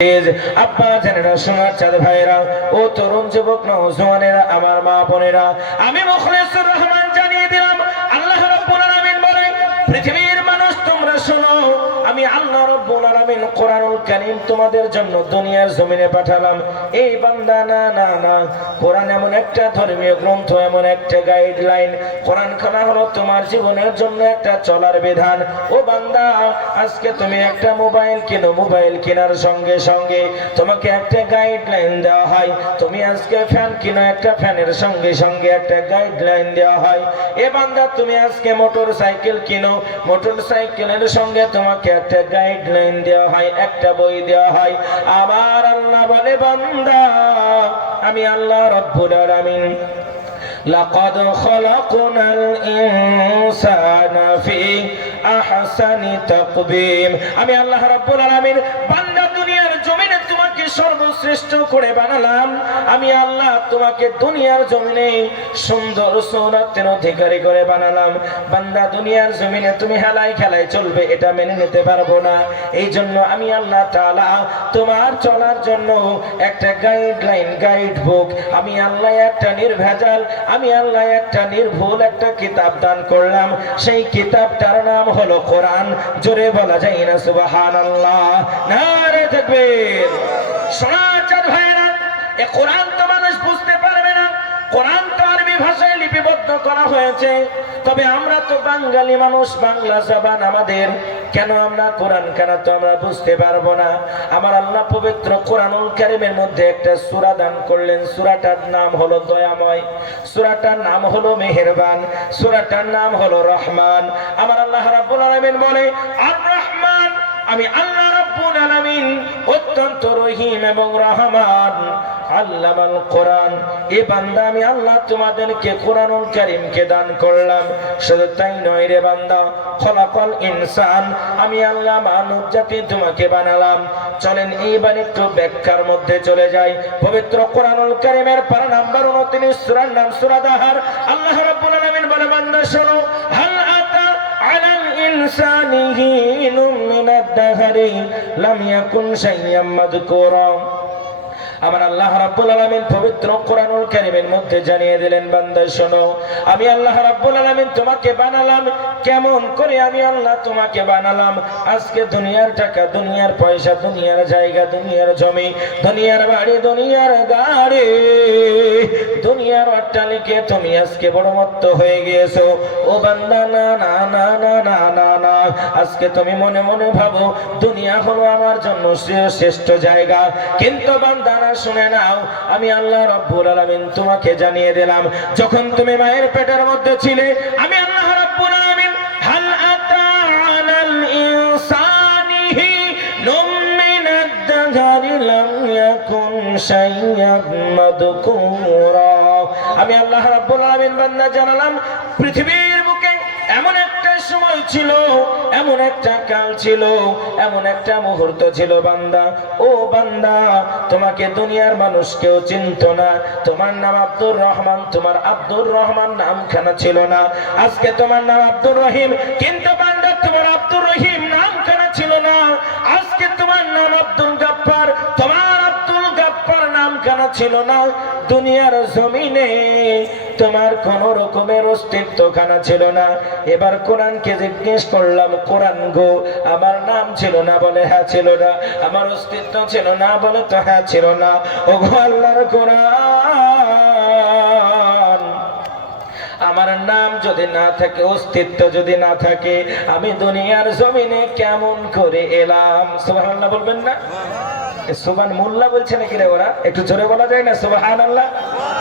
আব্বা জানেরা, সোনার চাঁদ ভাইরা, ও তরুণ যুবক নওজওয়ানেরা, আমার মা বোনেরা, আমি মুখলিসুর রহমান জানিয়ে দিলাম, আল্লাহ রাব্বুল আলামিন বলে, পৃথিবীর মানুষ তোমরা শোনো, আমি আল্লাহ রাব্বুল আলামিন কোরআনুল কারীম তোমাদের জন্য দুনিয়ার জমিনে পাঠালাম। এই বান্দা, না না না, কোরআন এমন একটা ধর্মীয় গ্রন্থ, এমন একটা গাইডলাইন। কোরআন খানা হলো তোমার জীবনের জন্য একটা চলার বিধান। ও বান্দা, আজকে তুমি একটা মোবাইল কিনো, মোবাইল কেনার সঙ্গে সঙ্গে তোমাকে একটা গাইডলাইন দেওয়া হয়। তুমি আজকে ফ্যান কিনো, একটা ফ্যানের সঙ্গে সঙ্গে একটা গাইডলাইন দেওয়া হয়। এ বান্দা, তুমি আজকে মোটর সাইকেল কিনো, মোটর সাইকেলের সঙ্গে তোমাকে একটা গাইডলাইন দেওয়া হয়, একটা বই দেওয়া হয়। আমার আল্লাহ বলে, বান্দা, আমি আল্লাহ রাব্বুল আলামিন লাকাদ খলাকনাল ইনসানা ফি আহসানি তাকবীম, আমি আল্লাহ রাব্বুল আলামিন বান্দা দুনিয়ার জমিনে তোমাকে সর্বশ্রেষ্ঠ করে বানালাম। আমি আল্লাহ তোমাকে দুনিয়ার জমিনে সুন্দর সৌরত্যের অধিকারী করে বানালাম। বান্দা, দুনিয়ার জমিনে তুমি হেলায় খেলায় চলবে, এটা মেনে নিতে পারবো না। এই জন্য আমি আল্লাহ তাআলা তোমার চলার জন্য একটা গাইডলাইন, গাইড বুক, আমি আল্লাহ একটা নির্ভেজাল, আমি আল্লাহ একটা নির্ভুল একটা কিতাব দান করলাম। সেই কিতাবটার নাম হলো কোরআন। জোরে বলা যায় না সুবহানাল্লাহ? নারে তাকবীর। সোনার চাঁদ ভাইরা, এই কোরআন তো মানুষ বুঝতে পারবে না। কোরআন তো আরবি ভাষায় লিপিবদ্ধ করা হয়েছে, তবে আমরা তো বাঙালি মানুষ, বাংলা জবান আমাদের, কেন আমরা কোরআন কেন তো আমরা বুঝতে পারবো না। আমার আল্লাহ পবিত্র কোরআনুল কারীমের মধ্যে একটা সূরা দান করলেন। সূরাটার নাম হলো দয়াময়, সূরাটার নাম হলো মেহেরবান, সূরাটার নাম হলো রহমান। আমার আল্লাহ রাব্বুল আলামিন বলে, আর রহমান, আমি আল্লাহ রাব্বুল আলামিন অত্যন্ত রহিম এবং রহমান। আল্লামাল কোরআন, এ বান্দা, আমি আল্লাহ তোমাদেরকে কোরআনুল কারীমকে দান করলাম। শুধু তাই নয় রে বান্দা, খলাকাল ইনসান, আমি আল্লাহ মানব জাতি তোমাকে বানালাম। চলেন এইবার একটু ব্যাখ্যার মধ্যে চলে যাই। পবিত্র কোরআনুল কারীমের পারা নাম্বার 29, সূরার নাম সূরা দাহার। আল্লাহ রাব্বুল আলামিন বলে, বান্দা শোনো, হাল আতা আলাল ইনসানি হিনুম মিনাদ দাহরি লাম ইয়াকুন শাইয়্যাম মাযকুরা। আমার আল্লাহ রাব্বুল আলামিন পবিত্র কোরআনুল কারীমের মধ্যে জানিয়ে দিলেন, বান্দা শোনো, আমি আল্লাহ রাব্বুল আলামিন তোমাকে বানালাম। কেমন করে আমি আল্লাহ তোমাকে বানালাম? আজকে দুনিয়ার টাকা, দুনিয়ার পয়সা, দুনিয়ার জায়গা, দুনিয়ার জমি, দুনিয়ার বাড়ি, দুনিয়ার গাড়ি, দুনিয়ার অট্টালিকে তুমি আজকে বড় মত্ত হয়ে গিয়েছো। ও বান্দা, না না না না না না না, আজকে তুমি মনে মনে ভাবো দুনিয়া হলো আমার জন্য শ্রেষ্ঠ জায়গা। কিন্তু বান্দা, শুনে নাও, আমি আল্লাহ রাব্বুল আলামিন তোমাকে জানিয়ে দিলাম, যখন তুমি মায়ের পেটের মধ্যে ছিলে, আমি আল্লাহ রাব্বুল আলামিন হাল আতা আলাল ইনসানি হিনুম মিনাদ দাহরি লাম ইয়াকুন শাইয়্যাম মাযকুরা। আমি আল্লাহ রাব্বুল আলামিন বান্দা জানালাম, পৃথিবীর বুকে এমন একটা সময় ছিল, এমন একটা কাল ছিল, এমন একটা মুহূর্ত ছিল বান্দা, ও বান্দা, তোমাকে দুনিয়ার মানুষ কেউ চিনত না। তোমার নাম আব্দুর রহমান, তোমার আব্দুর রহমান নামখানা ছিল না। আজকে তোমার নাম আব্দুর রহিম, কিন্তু বান্দা, তোমার আব্দুর রহিম নামখানা ছিল না। আজকে তোমার নাম আব্দুল গাফফার, তোমার আব্দুল গাফফার নামখানা ছিল না। দুনিয়ার জমিনে তোমার কোন রকমের অস্তিত্ব খানা ছিল না। এবার কোরআনকে জিজ্ঞেস করলাম, কোরআন গো, আমার নাম ছিল না? বলে হ্যাঁ ছিল না। আমার অস্তিত্ব ছিল না? বলে তো হ্যাঁ ছিল না। ও গো আল্লাহর কোরআন, আমার নাম যদি না থাকে, অস্তিত্ব যদি না থাকে, আমি দুনিয়ার জমিনে কেমন করে এলাম? সুবহানাল্লাহ বলবেন না? সুবহান মোল্লা বলছে নাকি রে ওরা? একটু জোরে বলা যায় না সুবহানাল্লাহ?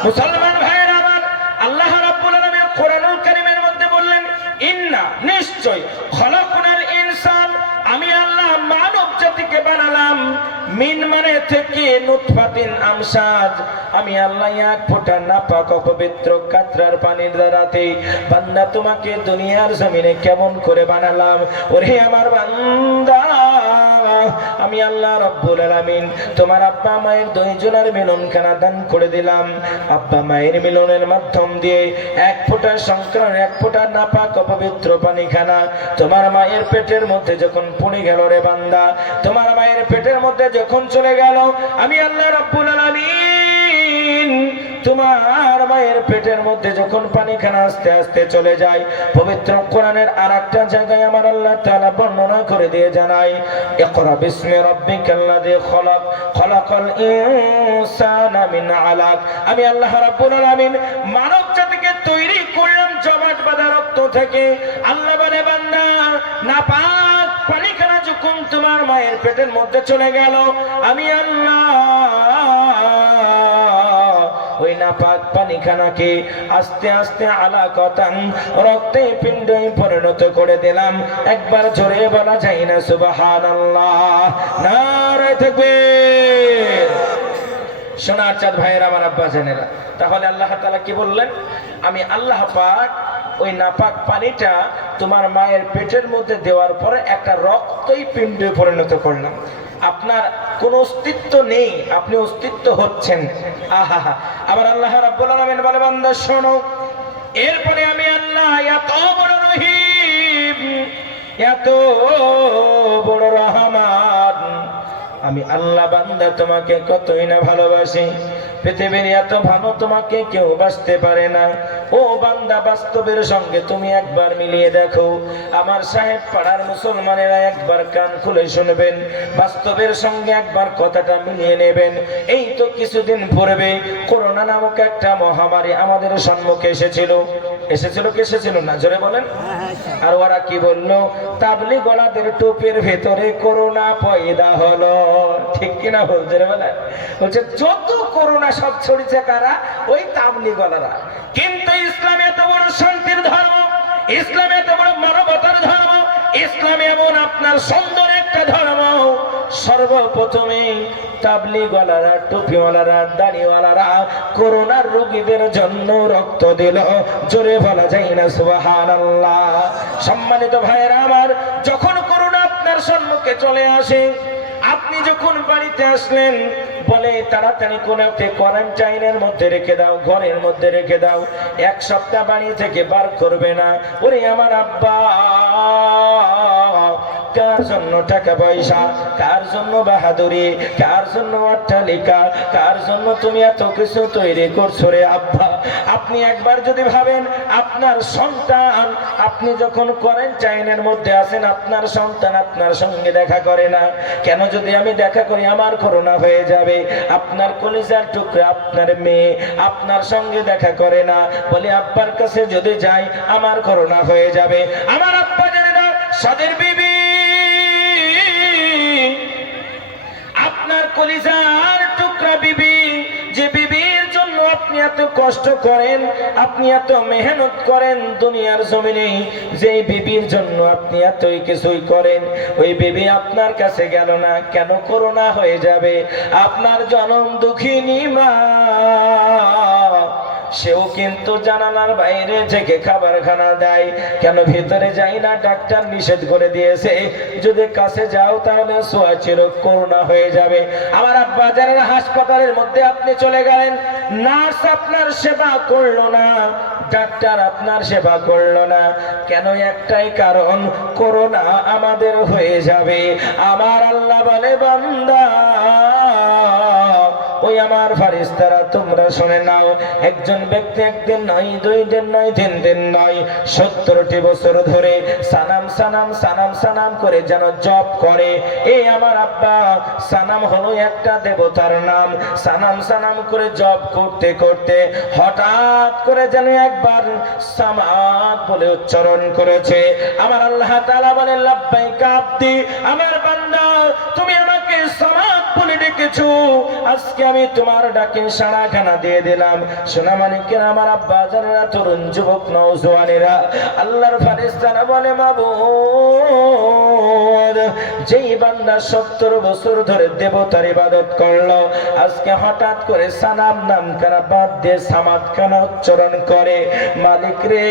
মুসলমান ভাইয়েরা আমার, আল্লাহ রাব্বুল আলামিন কোরআনুল কারীমের মধ্যে বললেন, ইন্না, নিশ্চয়, খলাকনাল ইনসান, আমি আল্লাহ মানব জাতিকে বানালাম, মিন মানে থেকে, নুতফাতিন আমসাজ, আমি আল্লাহ এক ফোঁটা নাপাক অপবিত্র কাতরার পানির দ্বারাতে। বান্দা, তোমাকে দুনিয়ার জমিনে কেমন করে বানালাম? ওরে আমার বান্দা, আমি আল্লাহ রাব্বুল আলামিন তোমার আব্বা মায়ের দুইজনের মিলনখানা দান করে দিলাম। আব্বা মায়ের মিলনের মাধ্যম দিয়ে এক ফোঁটা সংক্রমণ, এক ফোঁটা নাপাক অপবিত্র পানিখানা তোমার মায়ের পেটের মধ্যে যখন পড়ে গেল রে বান্দা, তোমার মায়ের পেটের মধ্যে যখন চলে গেল, আমি আল্লাহ রাব্বুল আলামিন তোমার মায়ের পেটের মধ্যে যখন পানিখানা আস্তে আস্তে চলে যায়, পবিত্র কোরআনের আরেকটা জায়গায় আমার আল্লাহ তাআলা বর্ণনা করে দিয়ে জানাই, ইকরা বিসমি রাব্বিকাল্লাযী খলাক, খলাকাল ইনসানা মিন আলাক। আমি আল্লাহ রাব্বুল আলামিন মানব জাতিকে তৈরি করলাম জমাট বাঁধা রক্ত থেকে। আল্লাহ বলে, বান্দা নাপাক পানিখানা যখন তোমার মায়ের পেটের মধ্যে চলে গেল, আমি আল্লাহ ওই নাপাক পানিখানাকে আস্তে আস্তে আলাকাতান রক্তে পিণ্ডে পরিণত করে দিলাম। একবার জোরে বলা যায় না সুবহানাল্লাহ? নারে তাকবীর। সোনার চাঁদ ভাইয়েরা, আমার আব্বা জানেরা, তাহলে আল্লাহ তাআলা কি বললেন? আমি আল্লাহ পাক ওই নাপাক পানিটা তোমার মায়ের পেটের মধ্যে দেওয়ার পরে একটা রক্তই পিণ্ডে পরিণত করলাম। আপনার কোন অস্তিত্ব নেই, আপনি অস্তিত্ব হচ্ছেন। আহা, আবার আল্লাহ রাব্বুল আলামিন বলে, বান্দা শোনো, এরপরে আমি আল্লাহ এত বড় রহিম, এত বড় রহমান, আমি আল্লাহ বান্দা তোমাকে কতই না ভালোবাসি। পৃথিবীর এত ভালো তোমাকে কেউ বাঁচতে পারে না। ও বান্দা, বাস্তবের সঙ্গে তুমি একবার মিলিয়ে দেখো। আমার সাহেব পাড়ার মুসলমানেরা একবার কান খুলে শুনবেন, বাস্তবের সঙ্গে একবার কথাটা মিলিয়ে নেবেন। এই তো কিছুদিন পূর্বে করোনা নামক একটা মহামারী আমাদের সম্মুখে এসেছিল। এসেছিল কি এসেছিল না? জোরে বলেন। আর ওরা কি বললো? তাবলিগ ওয়ালাদের টুপির ভেতরে করোনা পয়দা হলো। ঠিক কিনা বলছে রে? বলে বলছে যত করোনা সব ছড়িয়েছে কারা? ওই তাবলিগ ওয়ালারা। কিন্তু ইসলাম এত বড় শান্তির ধর্ম, ইসলাম এত বড় মানবতার ধর্ম, ইসলাম এমন আপনার সুন্দর একটা ধর্ম। সর্বপ্রথমে তাবলিগওয়ালারা, টুপিওয়ালারা, দাড়িওয়ালারা করোনার রোগীদের জন্য রক্ত দিল। জোরে বলা যায় না সুবহানাল্লাহ? সম্মানিত ভাইয়েরা আমার, যখন করোনা আপনার সম্মুখে চলে আসে, আপনি যখন বাড়িতে আসলেন, বলে তাড়াতাড়ি কোনোকে কোয়ারেন্টাইনের মধ্যে রেখে দাও, ঘরের মধ্যে রেখে দাও, 1 সপ্তাহ বাড়ি থেকে বার করবে না। ওরে আমার আব্বা, কার জন্য টাকা পয়সা, কার জন্য বাহাদুরি, কার জন্য অট্টালিকা, কার জন্য তুমি এত কিছু তৈরি করছো রে আব্বা? আপনি একবার যদি ভাবেন, আপনার সন্তান, আপনি যখন কোয়ারেন্টাইনের মধ্যে আছেন, আপনার সন্তান আপনার সঙ্গে দেখা করে না কেন? যদি আমি দেখা করি আমার করোনা হয়ে যাবে। আপনার কলিজার টুকরা আপনার মেয়ে আপনার সঙ্গে দেখা করে না, বলে আব্বার কাছে যদি যাই আমার করোনা হয়ে যাবে। আমার আব্বা জানে না, সাদের বিবি, আপনার কলিজার টুকরা বিবি, যে বিবির জন্য আপনি এত কষ্ট করেন, আপনি এত মেহনত করেন দুনিয়ার জমিনে, যে বিবির জন্য আপনি এতই কিছুই করেন, ওই বিবি আপনার কাছে গেল না কেন? করোনা হয়ে যাবে। আপনার জনম দুঃখিনী মা, সেও কিন্তু জানালার বাইরে থেকে খাবার খানা দেয় কেন? ভিতরে যাই না, ডাক্তার নিষেধ করে দিয়েছে, যদি কাছে যাও তাহলে ছোঁয়াচে করোনা হয়ে যাবে। আমার আব্বা জানেন, হাসপাতালের মধ্যে আপনি চলে গেলেন, নার্স আপনার সেবা করলো না, ডাক্তার আপনার সেবা করলো না কেন? একটাই কারণ, করোনা আমাদের হয়ে যাবে। আমার আল্লাহ বলে, বান্দা ওই আমার ফারিস্তারা, তোমরা শুনে নাও, একজন ব্যক্তি একদিন নয়, 2 দিন নয়, 3 দিন নয়, 70টি বছর ধরে সানাম সানাম সানাম সানাম করে যেন জপ করে। এই আমার আব্বা, সানাম হলো একটা দেবতার নাম। সানাম সানাম করে জপ করতে করতে হঠাৎ করে যেন একবার সামাদ বলে উচ্চারণ করেছে। আমার আল্লাহ তাআলা বলে, লাব্বাইকা আব্দি, আমার বান্দা তুমি আমাকে সামাদ বলে ডেকে কিছু আজকে আমি তোমার ডাকে সাড়াখানা দিয়ে দিলাম। সোনামানিকের আমার আব্বা জানেরা, তরুণ যুবক নওজোয়ানেরা, আল্লাহর ফেরেশতারা বলে মাবুদ, যেই বান্দা 70 বছর ধরে দেবতার ইবাদত করলো, আজকে হঠাৎ করে সানাম নাম কানা বাদ দিয়ে সামাদ কানা উচ্চারণ করে, মালিক রে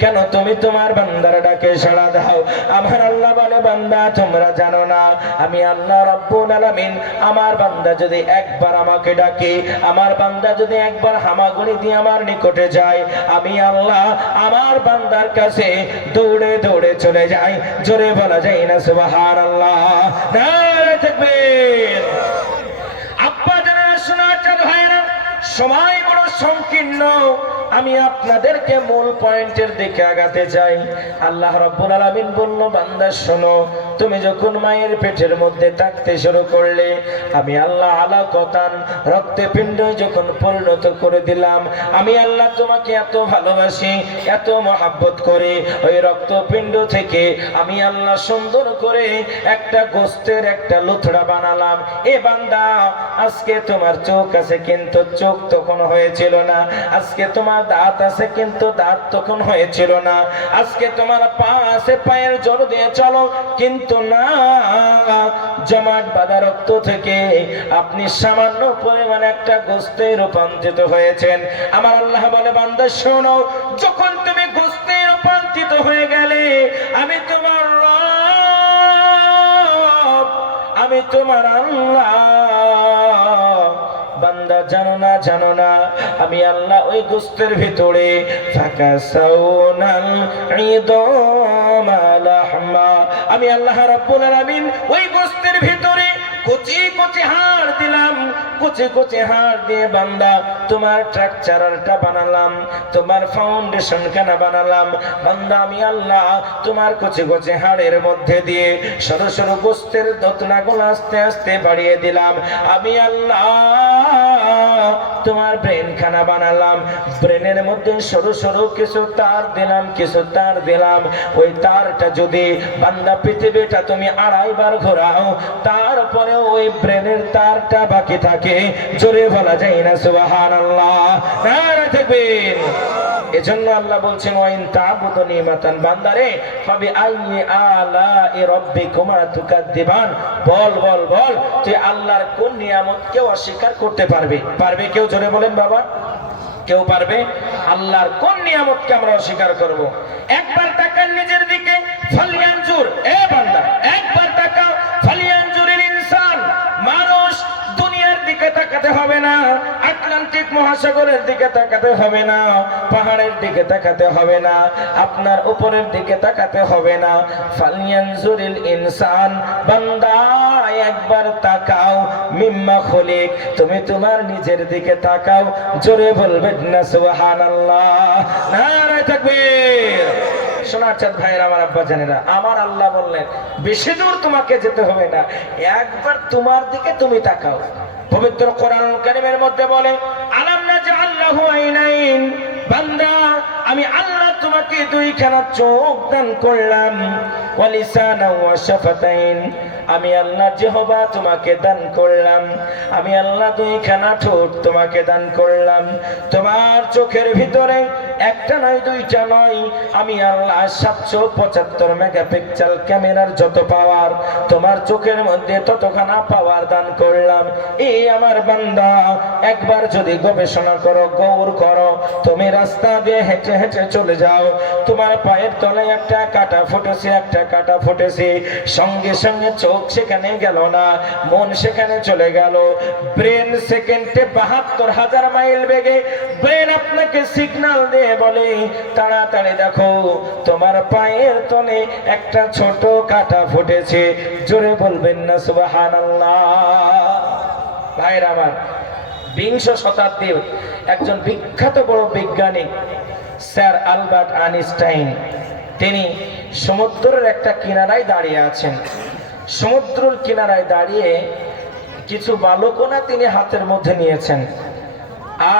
কেন তুমি তোমার বান্দার ডাকে সাড়া দাও? আমার আল্লাহ বলে বান্দা তোমরা জানো না আমি আল্লাহ রাব্বুল আলামিন, আমার বান্দা যদি একবার আমাকে ডাকে, আমার বান্দা যদি একবার হামাগুড়ি দিয়ে আমার নিকটে যায়, আমি আল্লাহ আমার বান্দার কাছে দৌড়ে দৌড়ে চলে যাই। জোরে বলা যায় না সুবহানাল্লাহ? নারে তাকবীর। আব্বা জানেরা, শোনার চাঁদ ভাইরা, সময় বড় সংকীর্ণ, আমি আপনাদেরকে মূল পয়েন্টের দিকে আগাতে চাই। আল্লাহ রাব্বুল আলামিন বলল বান্দা শোনো, তুমি যখন মায়ের পেটের মধ্যে থাকতে শুরু করলে, আমি আল্লাহ আলাকাতান রক্তে পিণ্ড যখন পরিণত করে দিলাম, আমি আল্লাহ তোমাকে এত ভালোবাসি, এত মহাব্বত করে ওই রক্তপিণ্ড থেকে আমি আল্লাহ সুন্দর করে একটা গোস্তের একটা লুথড়া বানালাম। এ বান্দা আজকে তোমার চোখ আছে কিন্তু চোখ তখন হয়েছিল না, আজকে তোমার দাঁত আছে কিন্তু দাঁত তখন হয়েছিল না, আজকে তোমার পা আছে পায়ের জোর দিয়ে চলো কিন্তু না, জমাট বাঁধা রক্ত থেকে আপনি সামান্য পরিমাণে একটা গোস্তে রূপান্তরিত হয়েছেন। আমার আল্লাহ বলে বান্দা শোনো, যখন তুমি গোস্তে রূপান্তরিত হয়ে গেলে, আমি তোমার রব, আমি তোমার আল্লাহ। বান্দা জানো না জানো না, আমি আল্লাহ ওই গোস্তের ভিতরে ফাকাসাউনাল ইদামা লাহমা, আমি আল্লাহ রাব্বুল আলামিন ওই গোস্তের ভিতরে কুচি কুচি হাড় দিলাম, কুচি কুচি হাড় দিয়ে বান্দা তোমার স্ট্রাকচারটা বানালাম, তোমার ফাউন্ডেশন কেনা বানালাম। বান্দা আমি আল্লাহ তোমার কুচি কুচি হাড়ের মধ্যে দিয়ে সরু সরু গোস্তের দতনাগুলো আস্তে আস্তে বাড়িয়ে দিলাম। আমি আল্লাহ তোমার ব্রেন খানা বানালাম, ব্রেনের মধ্যে সরু সরু কিছু তার দিলাম, কিছু তার দিলাম। ওই তারটা যদি বান্দা পৃথিবীটা তুমি 2.5 বার ঘোরাও, তারপরে ওই ব্রেনের তারটা বাকি থাকে। জোরে বলা যায় না সুবহানাল্লাহ? নারে তাকবীর। এজন্য আল্লাহ বলছেন ওয়াইন তা'বুদু নিমাতান, বান্দারে ফাবি আইয়ি আলা'i রাব্বিকুমা তুকাদ্দিবান, বল বল বল তুই আল্লাহর কোন নিয়ামতকে অস্বীকার করতে পারবে? পারবে কেউ? জোরে বলেন বাবা, কেউ পারবে? আল্লাহর কোন নিয়ামতকে আমরা অস্বীকার করব? একবার তাকান নিজের দিকে, ফালিয়ানজুর, এ বান্দা একবার তাকাও, ফালিয়ানজুরিল ইনসান, মানুষ দুনিয়ার দিকে তাকাতে হবে না, আটলান্টিক মহাসাগরের দিকে তাকাতে হবে না, পাহাড়ের দিকে তাকাতে হবে না, আপনার উপরের দিকে তাকাতে হবে না। ফালিয়ানজুরিল ইনসান, বান্দা একবার তাকাও, মিম্মা খুলিক, তুমি তোমার নিজের দিকে তাকাও। জোরে বলবেন না সুবহানাল্লাহ? নারে তাকবীর। সোনার চাঁদ ভাইয়েরা, আমার আব্বা জানেরা, আমার আল্লাহ বললেন বেশি দূর তোমাকে যেতে হবে না, একবার তোমার দিকে তুমি তাকাও। পবিত্র কোরআনুল কারীমের মধ্যে বলে আলাম নাজআল লাহু আইনাইন, বান্দা আমি আল্লাহ তোমাকে দুইখানা চোখ দান করলাম, ওয়া লিসানা ওয়া শাফাতাইন, আমি আল্লাহ জিহ্বা তোমাকে দান করলাম, আমি আল্লাহ দুইখানা ঠোঁট তোমাকে দান করলাম। তোমার চোখের ভিতরে একটা নয় দুইটা নয়, আমি আল্লাহ 775 মেগাপিক্সেল ক্যামেরার যত পাওয়ার, তোমার চোখের মধ্যে ততখানা পাওয়ার দান করলাম। এই আমার বান্দা একবার যদি গবেষণা করো, গৌর করো, তুমি রাস্তা দিয়ে হেঁটে হেঁটে চলে যাও, তোমার পায়ের তলায় একটা কাঁটা ফুটেছে, একটা কাঁটা ফুটেছে, সঙ্গে সঙ্গে চোখ সেখানে গেল না, মন সেখানে চলে গেল। ব্রেন সেকেন্ডে 72,000 মাইল বেগে ব্রেন আপনাকে সিগন্যাল দিয়ে বলে তাড়াতাড়ি দেখো তোমার পায়ের তলে একটা ছোট কাঁটা ফুটেছে। জোরে বলবেন না সুবহানাল্লাহ? ভাইরা আমার, 20 শতাব্দীর একজন বিখ্যাত বড় বিজ্ঞানী স্যার আলবার্ট আইনস্টাইন, তিনি সমুদ্রের একটা কিনারায় দাঁড়িয়ে আছেন। সমুদ্রের কিনারায় দাঁড়িয়ে কিছু বালুকণা তিনি হাতের মধ্যে নিয়েছেন।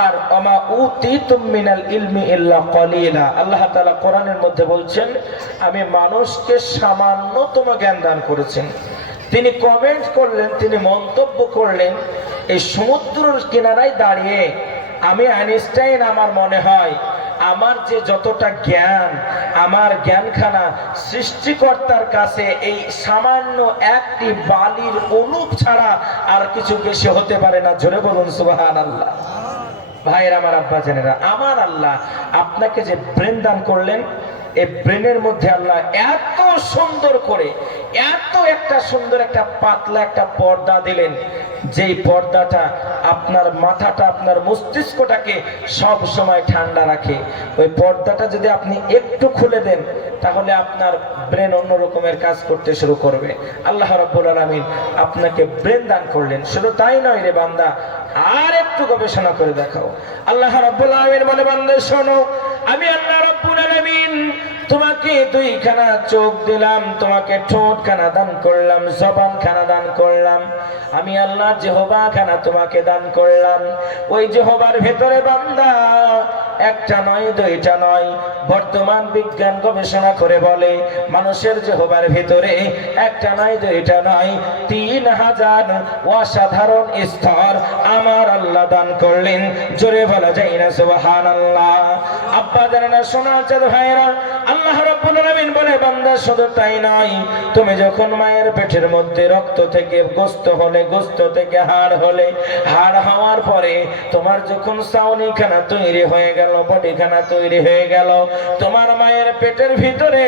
আর ওমা উতিতুম মিনাল ইলমি ইল্লা কলিলা, আল্লাহ তাআলা কোরআনের মধ্যে বলছেন আমি মানুষকে সামান্যতম জ্ঞান দান করেছেন। তিনি কমেন্ট করলেন, তিনি মন্তব্য করলেন, এই সমুদ্রের কিনারায় দাঁড়িয়ে আমি আইনস্টাইন, আমার মনে হয় আমার যে যতটা জ্ঞান, আমার জ্ঞানখানা সৃষ্টিকর্তার কাছে এই সামান্য একটি বালির অনুপ ছাড়া আর কিছু বেশি হতে পারে না। জোরে বলুন সুবহানাল্লাহ। ভাইয়ের আমার, আব্বা জানেরা, আমার আল্লাহ আপনাকে যে ব্রেন দান করলেন, এই ব্রেনের মধ্যে আল্লাহ এত সুন্দর করে, এত একটা সুন্দর একটা পাতলা একটা পর্দা দিলেন, যেই পর্দাটা আপনার মাথাটা, আপনার মস্তিষ্কটাকে সব সময় ঠান্ডা রাখে। ওই পর্দাটা যদি আপনি একটু খুলে দেন, তাহলে আপনার ব্রেন অন্য রকমের কাজ করতে শুরু করবে। আল্লাহ রাব্বুল আলামিন আপনাকে ব্রেন দান করলেন। শুধু তাই নয় রে বান্দা, আর একটু গবেষণা করে দেখাও। আল্লাহ রাব্বুল আলামিন বলে, বান্দা শোনো, আমি আল্লাহ রাব্বুল আলামিন তোমাকে দুইখানা চোখ দিলাম, তোমাকে ঠোঁটখানা দান করলাম, জবানখানা দান করলাম। আমি আল্লাহ জিহ্বা খানা তোমাকে দান করলাম। ওই জিহ্বার ভেতরে বান্দা একটা নয়, দুইটা নয়, বর্তমান বিজ্ঞান গবেষণা করে বলে মানুষের জিহ্বার ভিতরে একটা নয়, দুইটা নয়, 3000 অসাধারণ স্তর আমার আল্লাহ দান করলেন। জোরে বলা যায় না সুবহানাল্লাহ। আব্বা জানেনা, সোনার চাঁদ ভাইরা, আল্লাহ রাব্বুল আলামিন বলে, বান্দা শুধু তাই নয়, তুমি যখন মায়ের পেটের মধ্যে রক্ত থেকে গোশত হলে, গোশত থেকে হাড় হলে, হাড় হওয়ার পরে তোমার যখন চাউনিখানা তৈরি হয়ে গেল, বডিখানা তৈরি হয়ে গেল, তোমার মায়ের পেটের ভিতরে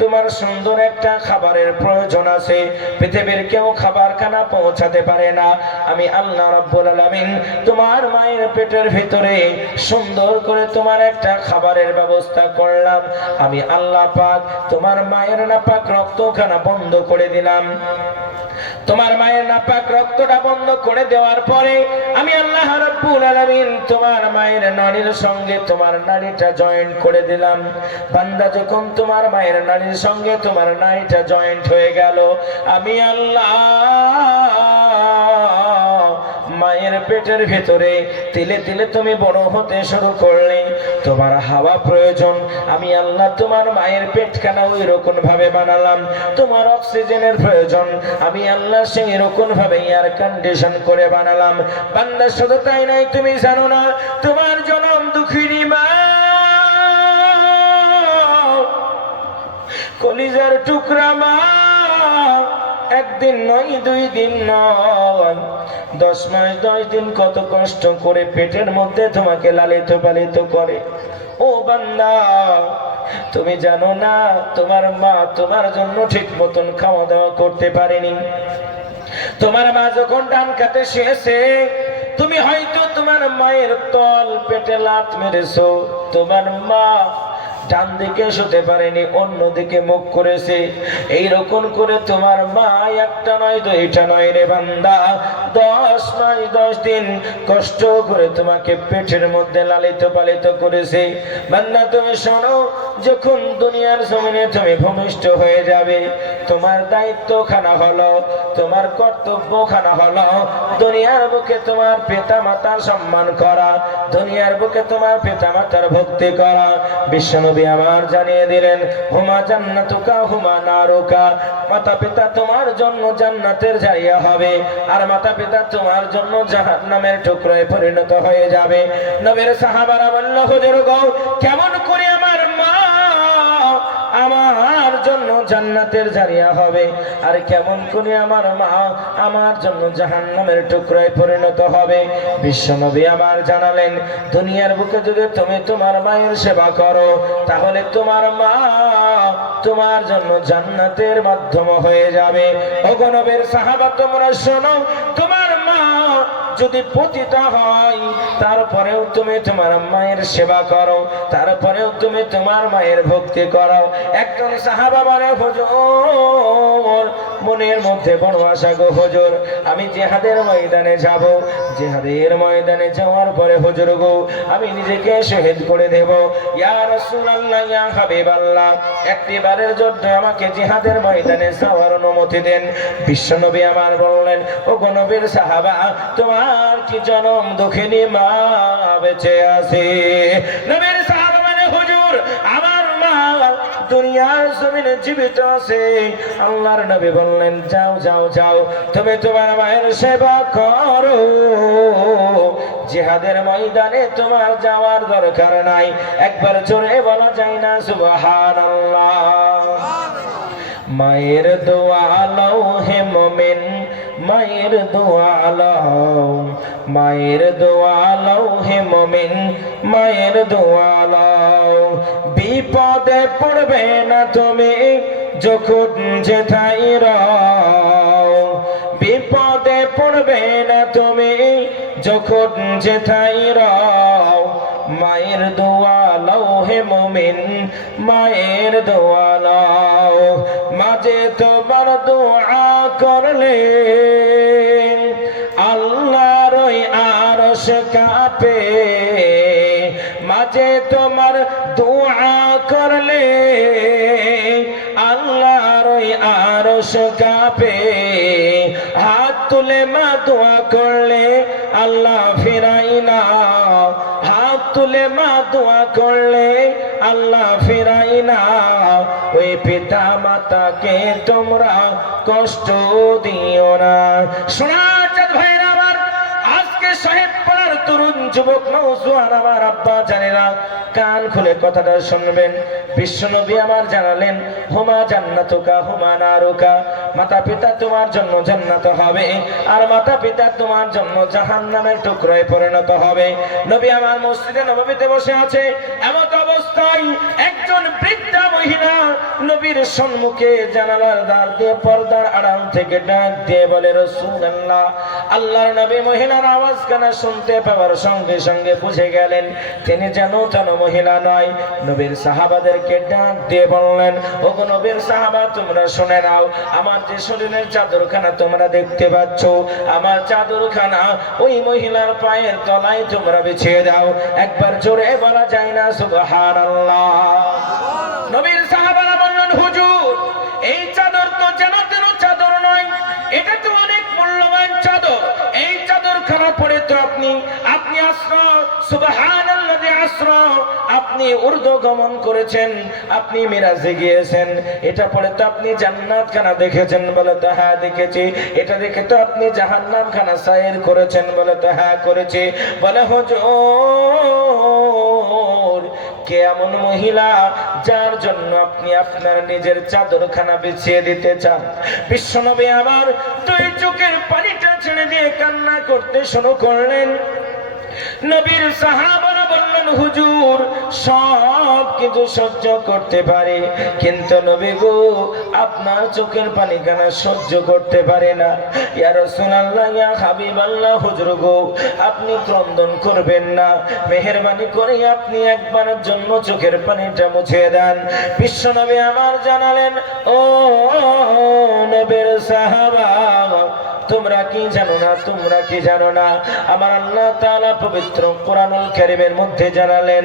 তোমার সুন্দর একটা খাবারের প্রয়োজন আছে। পৃথিবীর কেউ খাবারখানা পৌঁছাতে পারে না। আমি আল্লাহ রাব্বুল আলামিন তোমার মায়ের পেটের ভিতরে সুন্দর করে তোমার একটা খাবারের ব্যবস্থা করলাম। আমি আল্লাহ পাক তোমার মায়ের নাপাক রক্তখানা বন্ধ করে দিলাম। তোমার মায়ের নাপাক রক্তটা বন্ধ করে দেওয়ার পরে আমি আল্লাহ রাব্বুল আলামিন তোমার মায়ের নাড়ির সঙ্গে তোমার নাড়িটা জয়েন্ট করে দিলাম। বান্দা যখন তোমার মায়ের নাড়ির সঙ্গে তোমার নাড়িটা জয়েন্ট হয়ে গেল, আমি আল্লাহ মায়ের পেটের ভেতরে তিলে তিলে তুমি বড় হতে শুরু করলে, তোমার হাওয়া প্রয়োজন, আমি আল্লাহ তোমার মায়ের পেটখানা ওই রকম ভাবে বানালাম। তোমার অক্সিজেনের প্রয়োজন, আমি আল্লাহ সেই রকম ভাবে এয়ার কন্ডিশন করে বানালাম। বান্দা শুধু তাই নয়, তুমি জানো না তোমার জনম দুঃখিনী মা, কলিজার টুকরা মা, একদিন নয়, 2 দিন নয়, 10 মাস 10 দিন কত কষ্ট করে পেটের মধ্যে তোমাকে লালিত পালিত করে। ও বান্দা, তুমি জানো না তোমার মা তোমার জন্য ঠিক মতন খাওয়া দাওয়া করতে পারেনি। তোমার মা যখন ডান কাতে শুয়েছে, তুমি হয়তো তোমার মায়ের তল পেটে লাত মেরেছো। তোমার মা ডান দিকে শুতে পারেনি, অন্যদিকে মুখ করেছে। এইরকম করে তোমার মা একটা নয়, দুইটা নয় রে বান্দা, 10 মাস 10 দিন কষ্ট করে তোমাকে পেটের মধ্যে লালিত পালিত করেছে। বান্দা তুমি শোনো, যখন দুনিয়ার জমিনে তুমি ভূমিষ্ঠ হয়ে যাবে, তোমার দায়িত্ব খানা হলো, তোমার কর্তব্য খানা হলো দুনিয়ার বুকে তোমার পিতা মাতার সম্মান করা, দুনিয়ার বুকে তোমার পিতা মাতার ভক্তি করা। বিশ্বনবী আমার জানিয়ে দিলেন, হুমা জান্নাতুকা হুমা নারুকা, মাতা পিতা তোমার জন্য জান্নাতের জায়গা হবে, আর মাতা পিতা তোমার জন্য জাহান্নামের টুকরোয় পরিণত হয়ে যাবে। নবীর সাহাবারা বলল, হুজুর গো, কেমন করে আমার মা আমার জন্য জান্নাতের জারিয়া হবে, আর কেমন করে আমার মা আমার জন্য জাহান্নামের টুকরায় পরিণত হবে? বিশ্বনবী আমার জানালেন, দুনিয়ার বুকে যদি তুমি তোমার মায়ের সেবা করো, তাহলে তোমার মা তোমার জন্য জান্নাতের মাধ্যম হয়ে যাবে। ওগো নবীর সাহাবা, তোমরা শোনো, তোমার মা যদি পতিতা হয়, তারপরেও তুমি তোমার মায়ের সেবা করো, তারপরেও তুমি তোমার মায়ের ভক্তি করো। একজন সাহাবা বলে, হুজুর মনের মধ্যে বড় আশা গো হুজুর, আমি জিহাদের ময়দানে যাব, জিহাদের ময়দানে যাওয়ার পরে হুজুর গো আমি নিজেকে শহীদ করে দেব। ইয়া রাসূলুল্লাহ, ইয়া হাবিবাল্লাহ, একটিবারের জন্য আমাকে জিহাদের ময়দানে যাওয়ার অনুমতি দেন। বিশ্বনবী আমার বললেন, ওগো নবীর সাহাবা, তোমার কি জনম দুঃখিনী মা বেঁচে আছে? নবীর সাহাবা মানে, হুজুর আমার মা দুনিয়ার জমিনে জীবিত আছে। আল্লাহর নবী বললেন, যাও যাও যাও, তুমি তোমার মায়ের সেবা করো। জিহাদের ময়দানে তোমার যাওয়ার দরকার নাই। একবার জোরে বলা যায় না সুবহানাল্লাহ। মায়ের দোয়া লও হে মুমিন, মায়ের দোয়া লও, মায়ের দোয়া লও হে মুমিন, মায়ের দোয়া লও। বিপদে পড়বে না তুমি যখন যেথায় রও, বিপদে পড়বে না তুমি যখন যেথায় রও। মায়ের দোয়া লও হে মুমিন, মায়ের দোয়া লও। মাঝে তোমার দোয়া করলে আল্লাহর ওই আরশ কাঁপে, মাঝে তোমার দোয়া করলে আল্লাহর ওই আরশ কাঁপে। হাত তুলে মা দোয়া করলে আল্লাহ ফিরাই না, হাত তুলে মা দোয়া করলে আল্লাহ ফিরাই না। ওই পিতা মাতাকে তোমরা কষ্ট দিও না। শোনা চাঁদ ভাইরা আমার, আজকে সাহেব পাড়ার তরুণ যুবক নওজোয়ান আমার আব্বা জানেরা, কান খুলে কথাটা শুনবেন। বিশ্বনবী আমার জানালেন, হুমা জান্নাতুকা হুমা নারুকা, মাতা পিতা তোমার জন্য জান্নাত হবে, আর মাতা পিতা তোমার জন্য জাহান্নামের টুকরায় পরিণত হবে। নবী আমার মসজিদে নববীতে বসে আছে, এমত অবস্থায় একজন বৃদ্ধা মহিলা নবীর সম্মুখে জানালার দ্বার দিয়ে পর্দার আড়াল থেকে ডাক দিয়ে বলে, রাসূলুল্লাহ। আল্লাহর নবী মহিলার আওয়াজ কানে শুনতে পাওয়ার সঙ্গে সঙ্গে বুঝে গেলেন তিনি যেন মহিলা নয়। নবীর সাহাবাদেরকে ডাক দিয়ে বললেন, ওগো নবীর সাহাবা, তোমরা শুনে নাও, আমার যে শরীরের চাদরখানা তোমরা দেখতে পাচ্ছ, আমার চাদরখানা ওই মহিলার পায়ের তলায় তোমরা বিছিয়ে দাও। একবার জোরে বলা যায় না সুবহানাল্লাহ। নবীর সাহাবারা বললেন, হুজুর, এই চাদর তো যেন তেন চাদর নয়, এটা তো অনেক মূল্যবান চাদর। এই চাদরখানা পরে তো আপনি আসরা, সুবহানাল্লাহি আসরা, আপনি উর্দু গমন করেছেন, আপনি মিরাজে গিয়েছেন, এটা পরে তো আপনি জান্নাত খানা দেখেছেন। বলে তো হ্যাঁ দেখেছি। এটা দেখে তো আপনি জাহান্নাম খানা সাইর করেছেন। বলে তো হ্যাঁ করেছি। বলে হুজুর, কে এমন মহিলা যার জন্য আপনি আপনার নিজের চাদরখানা বিছিয়ে দিতে চান? বিশ্বনবী আমার দুই চোখের পানিটা ছেড়ে দিয়ে কান্না করতে শুরু করলেন। নবীর সাহাবারা বললেন, হুজুর, সব কিছু সহ্য করতে পারে, কিন্তু নবী গো, আপনার চোখের পানি কেন সহ্য করতে পারে না? ইয়া রাসূলুল্লাহ, ইয়া হাবিবাল্লাহ, হুজুর গো, আপনি ক্রন্দন করবেন না, মেহেরবানি করে আপনি একবারের জন্য চোখের পানিটা মুছে দেন। বিশ্বনবী আমার জানালেন, ও নবীর সাহাবা, তোমরা কি জানো না, তোমরা কি জানো না, আমার আল্লাহ তাআলা পবিত্র কোরআনুল কারীমের মধ্যে জানালেন,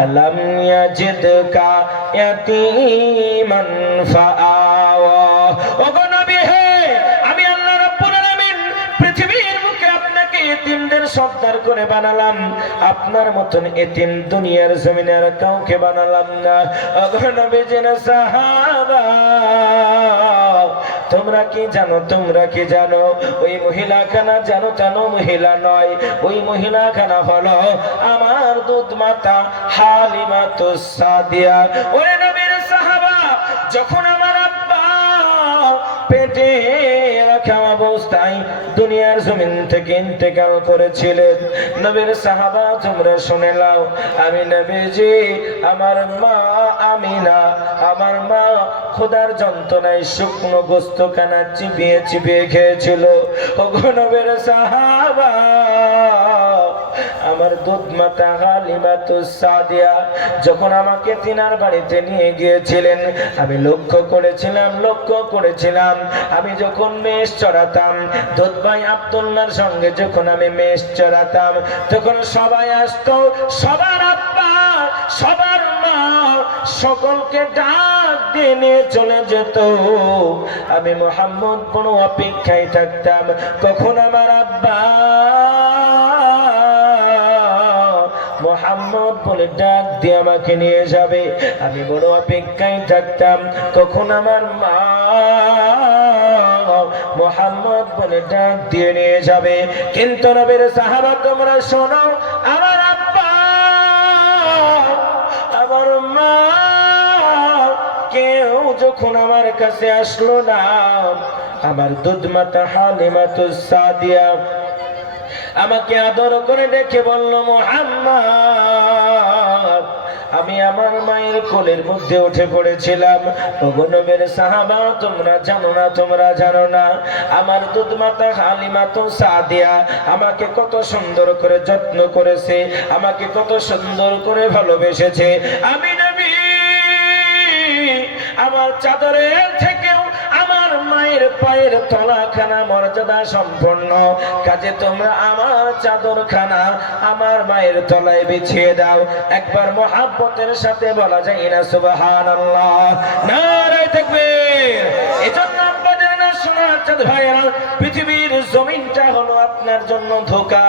আলাম ইয়াজিদকা ইয়াতীমান ফাআওয়া। ওগো নবী হে, আমি আল্লাহ রাব্বুল আলামিন পৃথিবীর বুকে আপনাকে এতিমদের সর্দার করে বানালাম, আপনার মতন এতিম দুনিয়ার জমিনে আর কাউকে বানালাম না। ওগো নবীজির সাহাবা, তোমরা কি জানো, তোমরা কি জানো, ওই মহিলাখানা জানো তেনো মহিলা নয়, ওই মহিলাখানা হলো আমার দুধ মাতা হালিমাতুস সাদিয়া। ওরে নবীর সাহাবা, যখন আমার আব্বা পেটে রাখা অবস্থায় দুনিয়ার জমিন থেকে ইন্তেকাল করেছিলেন, নবীর সাহাবা তোমরা শুনে নাও, আমি নবীজি, আমার মা আমিনা, আমার মা খোদার যন্ত্রণায় শুকনো গোস্ত কানা চিবিয়ে চিবিয়ে খেয়েছিল। ওগো নবীর সাহাবা, আমার দুধ মাতা হালিমাতুস সাদিয়া যখন আমাকে তিনার বাড়িতে নিয়ে গিয়েছিলেন, আমি লক্ষ্য করেছিলাম আমি যখন মেষ চড়াতাম, দুধ ভাই আব্দুল্লাহর সঙ্গে যখন আমি মেষ চড়াতাম, তখন সবাই আসতো, সবার আব্বা, সবার মা, সকলকে ডাক দিয়ে নিয়ে চলে যেত। আমি মুহাম্মদ বড় অপেক্ষায় থাকতাম, কখন আমার আব্বা মোহাম্মদ বলে ডাক দিয়ে আমাকে নিয়ে যাবে। আমি বড় অপেক্ষায় থাকতাম কখন আমার মা মোহাম্মদ বলে ডাক দিয়ে নিয়ে যাবে। কিন্তু নবীর সাহাবা তোমরা শোনো, আমার আব্বা আমার মা কেউ যখন আমার কাছে আসলো না, আমার দুধ মাতা হালিমাতুস সাদিয়া আমাকে আদর করে ডেকে বলল, মুহাম্মদ আমি আমার মায়ের কোলের মধ্যে উঠে পড়েছিলাম। ওগো নবীর সাহাবা তোমরা জানো না, তোমরা জানো না আমার দুধ মাতা হালিমাতুস সাদিয়া আমাকে কত সুন্দর করে যত্ন করেছে, আমাকে কত সুন্দর করে ভালোবেসেছে। আমি নবী আমার চাদরের থেকেও আমার মায়ের পায়ের তলাখানা মর্যাদা সম্পন্ন, কাজে তোমরা আমার চাদরখানা আমার মায়ের তলায় বিছিয়ে দাও। একবার মহাব্বতের সাথে বলা যায় না সুবহানাল্লাহ, নারে তাকবীর। এজন্য আপনাদের না শোনার চাঁদ ভাইরা, পৃথিবীর জমিনটা হলো আপনার জন্য ধোঁকা,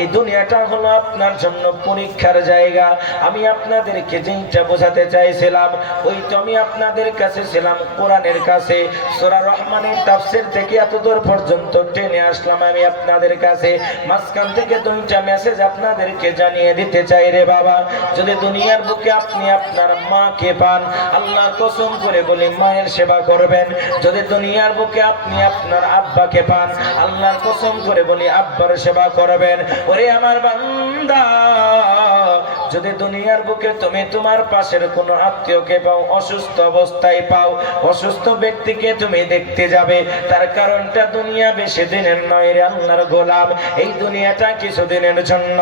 এই দুনিয়াটা হলো আপনার জন্য পরীক্ষার জায়গা। আমি আপনাদেরকে যেটা বোঝাতে চাইছিলাম ওইটা আমি আপনাদের কাছে ছিলাম কোরআনের কাছে। সূরা রহমানের তাফসীর থেকে এতদূর পর্যন্ত টেনে আসলাম আমি আপনাদের কাছে। মাঝখান থেকে দুইটা মেসেজ আপনাদেরকে জানিয়ে দিতে চাই রে বাবা। যদি দুনিয়ার বুকে আপনি আপনার মাকে পান, আল্লাহর কসম করে বলি মায়ের সেবা করবেন। যদি দুনিয়ার বুকে আপনি আপনার আব্বাকে পান, আল্লাহর কসম করে বলি আব্বার সেবা করবেন। ওরে আমার বান্দা, যদি দুনিয়ার বুকে তুমি তোমার পাশের কোনো আত্মীয়কে পাও, অসুস্থ অবস্থায় পাও, অসুস্থ ব্যক্তিকে তুমি দেখতে যাবে, তার কারণটা দুনিয়া বেশি দিনের নয় রে আল্লাহর গোলাম। এই দুনিয়াটা কিছুদিনের জন্য,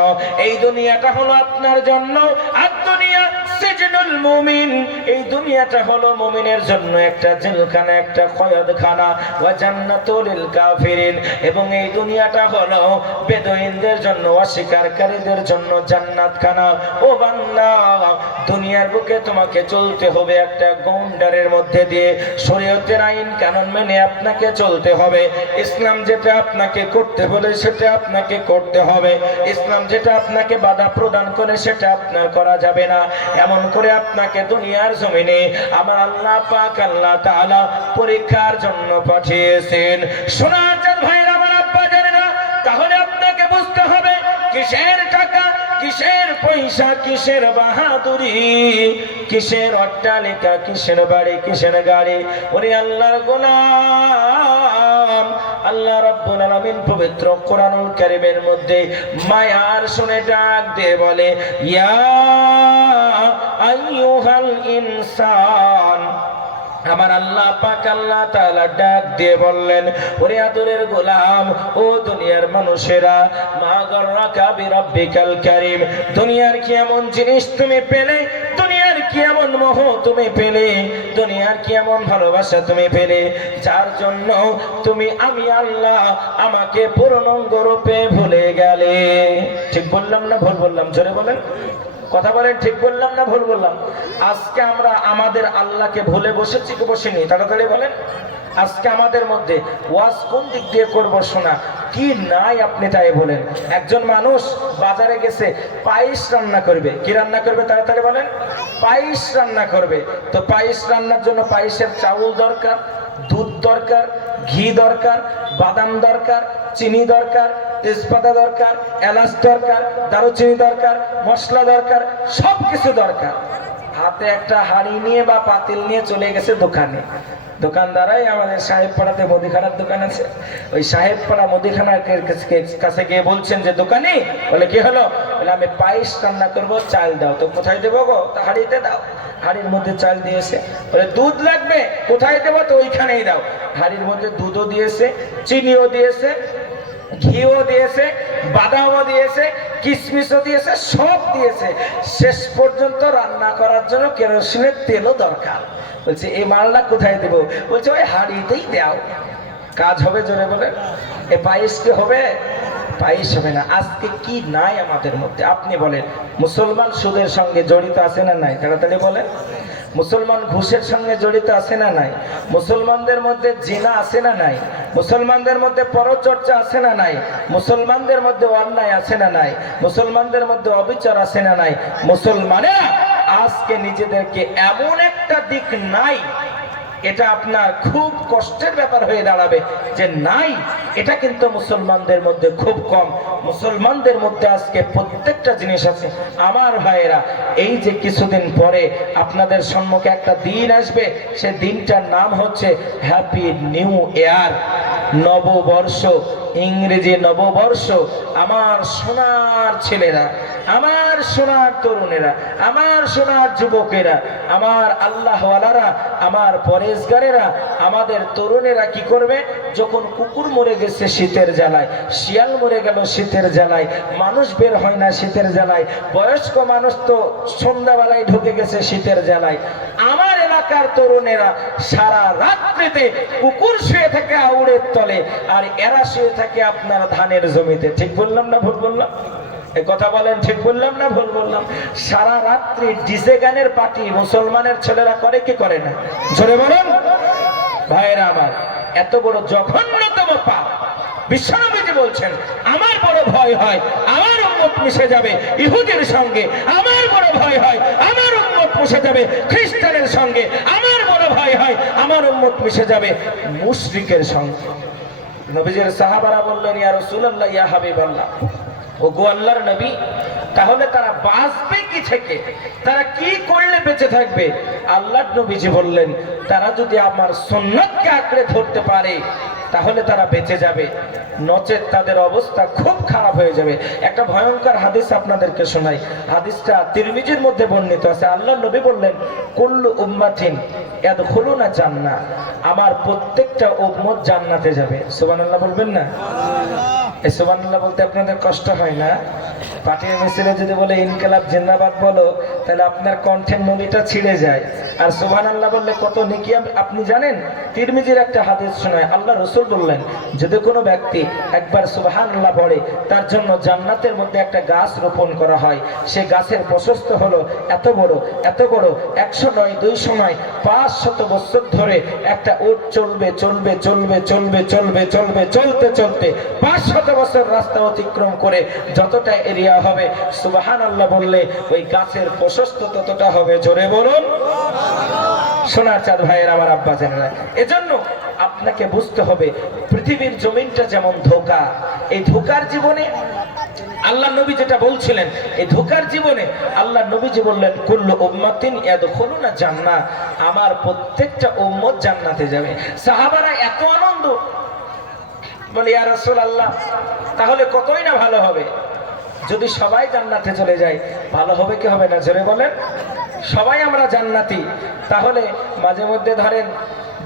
এই দুনিয়াটা হলো আপনার জন্য। আর দুনিয়া সিজনুল মুমিন, এই দুনিয়াটা হলো মুমিনের জন্য একটা জেলখানা, একটা কয়েদখানা। ওয়া জান্নাতুল লিল কাফিরিন, এবং এই দুনিয়াটা হলো বেদুইনদের জন্য, অস্বীকারীদের জন্য জান্নাতখানা। ও বান্দা, দুনিয়ার বুকে তোমাকে চলতে হবে একটা গন্ডারের মধ্যে দিয়ে, শরীয়তের আইন কানুন মেনে আপনাকে চলতে হবে। ইসলাম যেটা আপনাকে করতে বলে সেটা আপনাকে করতে হবে। ইসলাম যেটা আপনাকে বাধা প্রদান করে সেটা আপনার করা যাবে না। এমন করে আপনাকে দুনিয়ার জমিনে আমার আল্লাহ পাক আল্লাহ তাআলা পরীক্ষার জন্য পাঠিয়েছেন। শোনার চাঁদ ভাইরা, আমার আব্বা জানে না, তাহলে আপনাকে বুঝতে হবে কিসের টাকা, কিসের পয়সা, কিসের বাহাদুরি, কিসের অট্টালিকা, কিসের বাড়ি, কিসের গাড়ি। ওরে আল্লাহর গোলাম, আল্লাহ রাব্বুল আলামিন পবিত্র কোরআনুল কারীমের মধ্যে মায়ার শুনে ডাক দিয়ে বলে, ইয়া আইয়ুহাল ইনসান। আমার আল্লাহ পাক আল্লাহ তাআলা ডাক দিয়ে বললেন, ওরে আদরের গোলাম, ও দুনিয়ার মানুষেরা, মা গররাকা বিরাব্বিকাল কারীম, দুনিয়ার কি এমন জিনিস তুমি পেলে, দুনিয়ার কি এমন মোহ তুমি পেলে, দুনিয়ার কি এমন ভালোবাসা তুমি পেলে, যার জন্য তুমি আমি আল্লাহ আমাকে পূর্ণাঙ্গ রূপে ভুলে গেলে। ঠিক বললাম না ভুল বললাম? জোরে বলেন, কথা বলেন, ঠিক বললাম না ভুল বললাম? আজকে আমরা আমাদের আল্লাহকে ভুলে বসেছি কি বসিনি? তাড়াতাড়ি বলেন। আজকে আমাদের মধ্যে ওয়াজ কোন দিক দিয়ে করবো শোনা, কি নাই আপনি তাই বলেন। একজন মানুষ বাজারে গেছে, পায়েস রান্না করবে। কি রান্না করবে? তাড়াতাড়ি বলেন। পায়েস রান্না করবে। তো পায়েস রান্নার জন্য পায়েসের চাউল দরকার, দুধ দরকার, ঘি দরকার, বাদাম দরকার, চিনি দরকার, তেজপাতা দরকার, এলাচ দরকার, দারুচিনি দরকার, মশলা দরকার, সব কিছু দরকার। হাতে একটা হাঁড়ি নিয়ে বা পাতিল নিয়ে চলে গেছে দোকানে। দোকানদারাই আমাদের সাহেবপাড়াতে মুদিখানার দোকান আছে, ওই সাহেবপাড়া মুদিখানার কাছে গিয়ে বলছেন যে দোকানি, বলে কি হলো? বলে আমি পায়েস রান্না করবো, চাল দাও। তো কোথায় দেবো গো? তা হাঁড়িতে দাও। হাঁড়ির মধ্যে চাল দিয়েছে। বলে দুধ লাগবে, কোথায় দেবো? তো ওইখানেই দাও। হাঁড়ির মধ্যে দুধও দিয়েছে, চিনিও দিয়েছে, ঘিও দিয়েছে, বাদামও দিয়েছে, কিশমিশও দিয়েছে, সব দিয়েছে। শেষ পর্যন্ত রান্না করার জন্য কেরোসিনের তেলও দরকার। বলছে এই মালটা কোথায় দেবো? বলছে ওই হাঁড়িতেই দাও। কাজ হবে? জোরে বলে। এ পায়েস কি হবে? পায়েস হবে না। আজকে কি নাই আমাদের মধ্যে? আপনি বলেন। মুসলমান সুদের সঙ্গে জড়িত আছে না নাই? তাড়াতাড়ি বলেন। মুসলমান ঘুষের সঙ্গে জড়িত আছে না নাই? মুসলমানদের মধ্যে জিনা আছে না নাই? মুসলমানদের মধ্যে পরচর্চা আছে না নাই? মুসলমানদের মধ্যে অন্যায় আছে না নাই? মুসলমানদের মধ্যে অবিচার আছে না নাই? মুসলমানেরা আজকে নিজেদেরকে এমন একটা দিক নাই, এটা আপনার খুব কষ্টের ব্যাপার হয়ে দাঁড়াবে যে নাই, এটা কিন্তু মুসলমানদের মধ্যে খুব কম। মুসলমানদের মধ্যে আজকে প্রত্যেকটা জিনিস আছে। আমার ভাইয়েরা, এই যে কিছুদিন পরে আপনাদের সম্মুখে একটা দিন আসবে, সে দিনটার নাম হচ্ছে হ্যাপি নিউ ইয়ার, নববর্ষ, ইংরেজি নববর্ষ। আমার সোনার ছেলেরা, আমার সোনার তরুণেরা, আমার সোনার যুবকেরা, আমার আল্লাহওয়ালারা, আমার পরেশগারেরা, আমাদের তরুণেরা কি করবে? যখন কুকুর মরে গেছে শীতের জ্বালায়, শিয়াল মরে গেল শীতের জ্বালায়, মানুষ বের হয় না শীতের জ্বালায়, বয়স্ক মানুষ তো সন্ধ্যাবেলায় ঢুকে গেছে শীতের জ্বালায়, আমার এলাকার তরুণেরা সারা রাত্রিতে কুকুর শুয়ে থাকে আউড়ের তলে, আর এরা শুয়ে থাকে আপনার ধানের জমিতে। ঠিক বললাম না ভুল বললাম? এই কথা বলেন, ঠিক বললাম না ভুল বললাম? সারা রাত্রি ডিজে গানের পার্টি মুসলমানের ছেলেরা করে কি করে না? জোরে বলেন ভাইয়েরা আমার। এত বড় জঘন্যতম পাপ। বিশ্বনবীজি বলছেন, আমার বড় ভয় হয় আমার উম্মত মিশে যাবে ইহুদির সঙ্গে, আমার বড় ভয় হয় আমার উম্মত মিশে যাবে খ্রিস্টানের সঙ্গে, আমার বড় ভয় হয় আমার উম্মত মিশে যাবে মুশরিকের সঙ্গে। নবীজির সাহাবারা বললেন, ইয়া রাসূলুল্লাহ, ইয়া হাবিবাল্লাহ, ও গো আল্লাহর নবী, তাহলে তারা বাঁচবে কি থেকে? তারা কি করলে বেঁচে থাকবে? আল্লাহর নবীজি বললেন, তারা যদি আমার সুন্নাতকে আঁকড়ে ধরতে পারে তাহলে তারা বেঁচে যাবে, নচেত তাদের অবস্থা খুব খারাপ হয়ে যাবে। একটা ভয়ঙ্কর হাদিস আপনাদেরকে শোনাই। হাদিসটা তিরমিজির মধ্যে বর্ণিত আছে। আল্লাহর নবী বললেন, কুল্লু উম্মাতিন ইয়াদখুলুনা জান্নাহ, আমার প্রত্যেকটা উম্মত জান্নাতে যাবে। সুবহানাল্লাহ বলবেন না? এই সুবহানাল্লাহ বলতে আপনাদের কষ্ট হয় না? পার্টির মিছিলে যদি বলে ইনকিলাব জিন্দাবাদ বলো, তাহলে আপনার কণ্ঠের নলিটা ছিঁড়ে যায়। আর সুবহানাল্লাহ বললে কত নেকি আপনি জানেন? তিরমিজির একটা হাদিস শোনায়, আল্লাহ রাসূল বললেন, যদি কোনো ব্যক্তি একবার সুবহানাল্লাহ পড়ে, তার জন্য জান্নাতের মধ্যে একটা গাছ রোপণ করা হয়। সে গাছের প্রশস্ত হলো এত বড়, এত বড়, 100 নয় 200 নয় 500 বছর ধরে একটা উট চলবে চলবে চলবে চলবে চলবে চলবে চলতে চলতে 500 বছর রাস্তা অতিক্রম করে যতটা এরিয়া হবে, সুবহানাল্লাহ বললে ওই গাছের প্রশস্ত ততটা হবে। জোরে বলুন সোনার চাঁদ ভাইয়ের, আমার আব্বা জানেরা। এজন্য আপনাকে বুঝতে হবে, পৃথিবীর জমিনটা যেমন ধোঁকা, এই ধোঁকার জীবনে আল্লাহ নবী যেটা বলছিলেন, এই ধোঁকার জীবনে আল্লাহ নবীজি বললেন, কুল্লু উম্মাতিন ইয়াদখুলুনা জান্নাহ, আমার প্রত্যেকটা উম্মত জান্নাতে যাবে। সাহাবারা এত আনন্দ, বলে ইয়া রাসূলুল্লাহ, তাহলে কতই না ভালো হবে যদি সবাই জান্নাতে চলে যায়। ভালো হবে কি হবে না? জোরে বলেন। সবাই আমরা জান্নাতি, তাহলে মাঝে মধ্যে ধরেন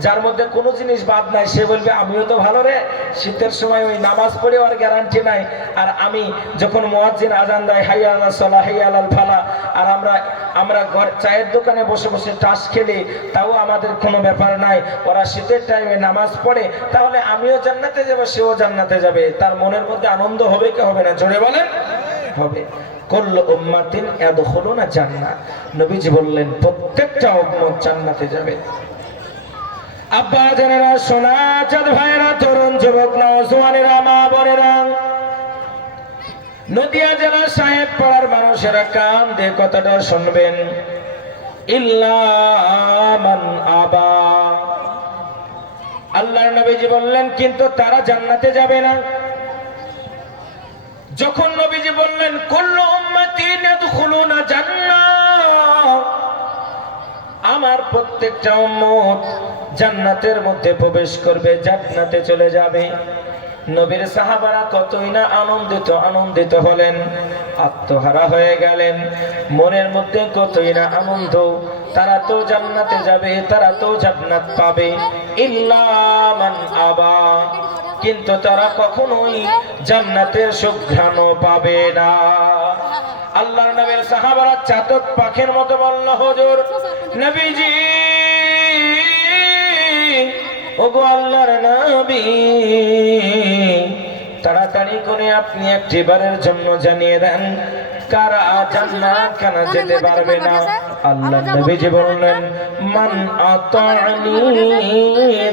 যার মধ্যে কোনো জিনিস বাদ নাই, সে বলবে আমিও তো ভালো রে, শীতের সময় ওই নামাজ পড়ে আর গ্যারান্টি নাই, আর আমি যখন মুয়াজ্জিন আজান দেয় হাইয়া আলাস সালাহ হাইয়া আলাল ফালা, আর আমরা ঘর চায়ের দোকানে বসে বসে টাস খেলি, তাও আমাদের কোনো ব্যাপার নাই, ওরা শীতের টাইমে নামাজ পড়ে, তাহলে আমিও জান্নাতে যাব, সেও জান্নাতে যাবে। তার মনের মধ্যে আনন্দ হবে কি হবে না? জোরে বলেন হবে। কুল্লু উম্মাতিন ইয়াদখুলুনা জান্নাহ, নবীজি বললেন প্রত্যেকটা উম্মত জান্নাতে যাবে। আব্বা জানেরা, সোনা চাঁদ ভাইরা, তরুণ যুবক নওজোয়ানেরা, মা বোনেরা, নদিয়া জেলা সাহেব পাড়ার মানুষেরা কান দিয়ে কথাটা শুনবেন। ইল্লা মান আবা, আল্লাহর নবীজি বললেন কিন্তু তারা জান্নাতে যাবে না। যখন নবীজি বললেন কুল্লু উম্মতিন ইয়াদখুলুনা জান্নাহ, আমার প্রত্যেকটা উম্মত জান্নাতের মধ্যে প্রবেশ করবে, জান্নাতে চলে যাবে, নবীর সাহাবারা কতই না আনন্দিত হলেন, আত্মহারা হয়ে গেলেন, মনের মধ্যে কতই না আনন্দ, তারা তো জান্নাতে যাবে, তারা তো জান্নাত পাবে। ইল্লা মান আবা, কিন্তু তারা কখনোই জান্নাতের সুঘ্রাণ পাবে না। আল্লাহর নবীর সাহাবারা চাতক পাখির মতো বলল, হুজুর নবীজি, ওগো আল্লাহর নবী, তাড়াতাড়ি করে আপনি একটিবারের জন্য জানিয়ে দেন কারা জান্নাত কারা যেতে পারবে না। আল্লাহ নবীজি বললেন মান আতানি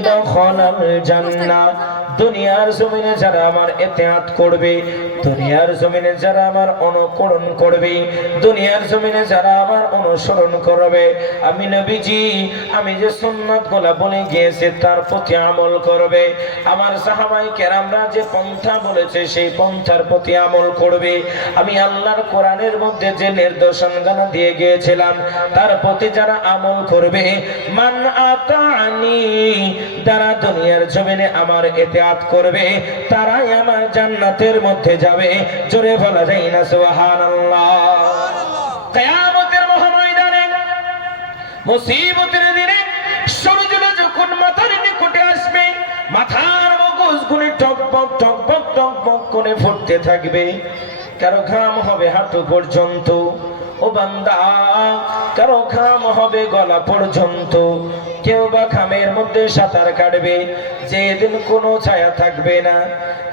দাখালাল জান্নাহ। দুনিয়ার জমিনে যারা আমার ইতিআত করবে, দুনিয়ার জমিনে যারা আমার অনুকরণ করবে, দুনিয়ার জমিনে যারা আমার অনুসরণ করবে, আমি নবীজি আমি যে সুন্নাতগুলো বলে গিয়েছি তার প্রতি আমল করবে, আমার সাহাবায়ে কেরামরা যে পন্থা বলেছে সেই পন্থার প্রতি আমল করবে, আমি আল্লাহর কোরআনের মধ্যে যে নির্দেশনাগুলো দিয়ে গিয়েছিলাম তার প্রতি যারা আমল করবে, মান আতানি, যারা দুনিয়ার জমিনে আমার ইতিআত করবে তারাই আমার জান্নাতের মধ্যে যাবে। জোরে বলা যায় না সুবহানাল্লাহ। কিয়ামতের মহাময়দানে মুসিবতের দিনে সূর্যটা যখন মাথার নিকটে আসবে, মাথার মগজগুলি টকবক টকবক টকবক করে ফুটতে থাকবে, কারো ঘাম হবে হাঁটু পর্যন্ত, ও বান্দা কারো ঘাম হবে গলা পর্যন্ত, কেউ বা ঘামের মধ্যে সাঁতার কাটবে, যেদিন কোনো ছায়া থাকবে না,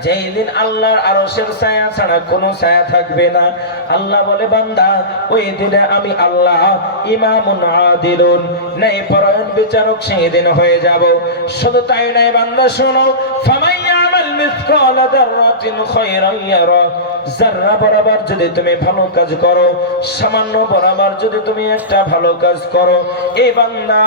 যেই দিন আল্লাহর আরশের ছায়া ছাড়া কোনো ছায়া থাকবে না। আল্লাহ বলে বান্দা ওই দিনে আমি আল্লাহ ইমামুন আদিলুন, ন্যায়পরায়ণ বিচারক সেই দিন হয়ে যাব। শুধু তাই নয় বান্দা শোনো, ফামাইয়ামাল মিসকালা যাররাতিন খায়রান ইয়ারা, যাররা বরাবর যদি তুমি ভালো কাজ করো, সামান্য বরাবর যদি তুমি একটা ভালো কাজ করো, এই বান্দা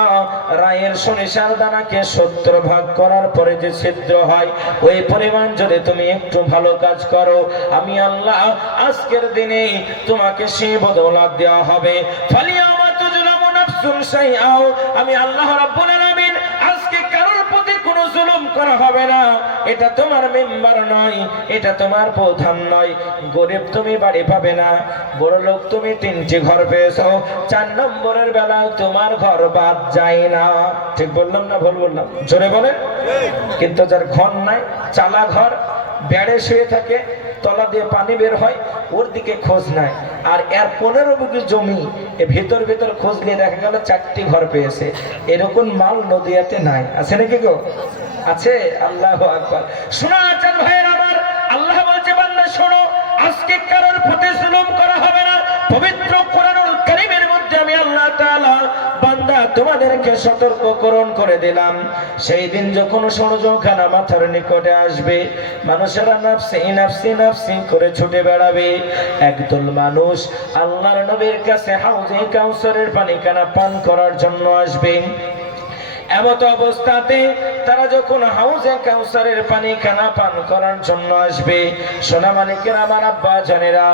রায়ের সরিষার দানাকে 70 ভাগ করার পরে যে ছিদ্র হয় ওই পরিমাণ যদি তুমি একটু ভালো কাজ করো, আমি আল্লাহ আজকের দিনে তোমাকে সেই বদৌলত দেওয়া হবে। ফালিয়ামা তুজলামু নাফসুন শাইআও, আমি আল্লাহ রাব্বুল আলামিন আজকে কারোর প্রতি কোনো জুলুম করা হবে না। এটা তোমার মেম্বার নয়, এটা তোমার প্রধান নয়, গরিব তুমি বাড়ি পাবে না, বড় লোক তুমি 3টি ঘর পেয়েছো, 4 নম্বরের বেলায় তোমার ঘর বাদ যায় না। ঠিক বললাম না ভুল বললাম? জোরে বলেন। কিন্তু যার ঘর নাই, চালা ঘর, বেড়ে শুয়ে থাকে, তলা দিয়ে পানি বের হয়, ওর দিকে খোঁজ নাই, আর এর 15 বিঘা জমি ভিতর ভিতর খুঁজলে দেখা গেল 4টি ঘর পেয়েছে। এরকম মাল নদিয়াতে নাই, আছে নাকি গো? আছে। আল্লাহু আকবার। শোনা চান ভাইয়ের আমার, আল্লাহ বলছে বান্দা শোনো, আজকে কারোর প্রতি জুলুম করা হবে না। পবিত্র কোরআনুল কারীমের মধ্যে আমি আল্লাহ তাআলা বান্দা তোমাদেরকে সতর্ককরণ করে দিলাম, সেই দিন যখন সূর্যখানা মাথার নিকটে আসবে, মানুষেরা নাফসি নাফসি নাফসি করে ছুটে বেড়াবে। একদল মানুষ আল্লাহর নবীর কাছে হাউজে কাউসারের পানিখানা পান করার জন্য আসবে। এমত অবস্থাতে তারা যখন হাউজে কাউসারের পানিখানা পান করার জন্য আসবে, সোনা মানিকের আমার আব্বা জানেরা,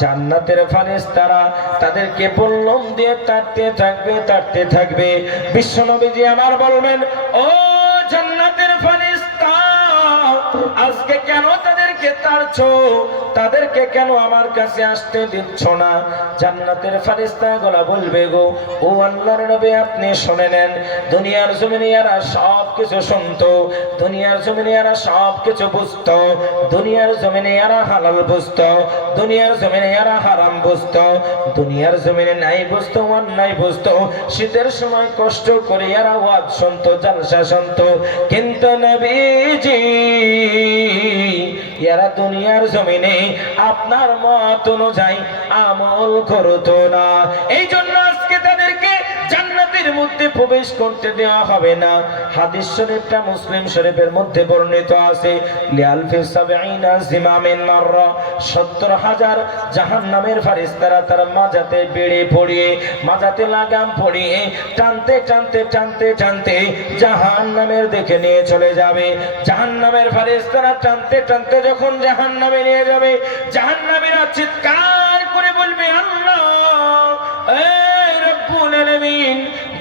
জান্নাতের ফেরেশতারা তাদেরকে বল্লম দিয়ে তাড়তে থাকবে, তাড়তে থাকবে। বিশ্বনবীজি আমার বলবেন, ও জান্নাতের ফেরেশতা, আজকে কেন তাদেরকে তাড়ছো? তাদেরকে কেন আমার কাছে আসতে দিচ্ছ না? জান্নাতের ফেরেশতাগুলো বলবে, গো ও আল্লাহর নবী আপনি শুনে নেন, দুনিয়ার জমিনে এরা সব কিছু শুনতো, দুনিয়ার জমিনে এরা সব কিছু বুঝতো, দুনিয়ার জমিনে এরা হালাল বুঝতো, দুনিয়ার জমিনে এরা হারাম বুঝতো, দুনিয়ার জমিনে নাই বুঝতো, অন্যায় বুঝতো, শীতের সময় কষ্ট করে এরা ওয়াজ শুনতো, জালসা শুনতো, কিন্তু নবীজি এরা দুনিয়ার জমিনে আপনার মত অনুযায়ী আমল করতো না। এই জন্য আজকে তাদেরকে জান্নাতের মধ্যে প্রবেশ করতে দেওয়া হবে না। হাদিস শরীফটা মুসলিম শরীফের মধ্যে বর্ণিত আছে, লিআলফি সাবঈনা জিমামিন মাররা, 70,000 জাহান্নামের ফেরেশতারা তার মাজাতে বেড়ে পড়িয়ে, মাজাতে লাগাম পড়িয়ে টানতে টানতে টানতে টানতে জাহান্নামের দিকে নিয়ে চলে যাবে। জাহান্নামের ফেরেশতারা টানতে টানতে যখন জাহান্নামে নিয়ে যাবে, জাহান্নামীরা চিৎকার করে বলবে, আল্লাহ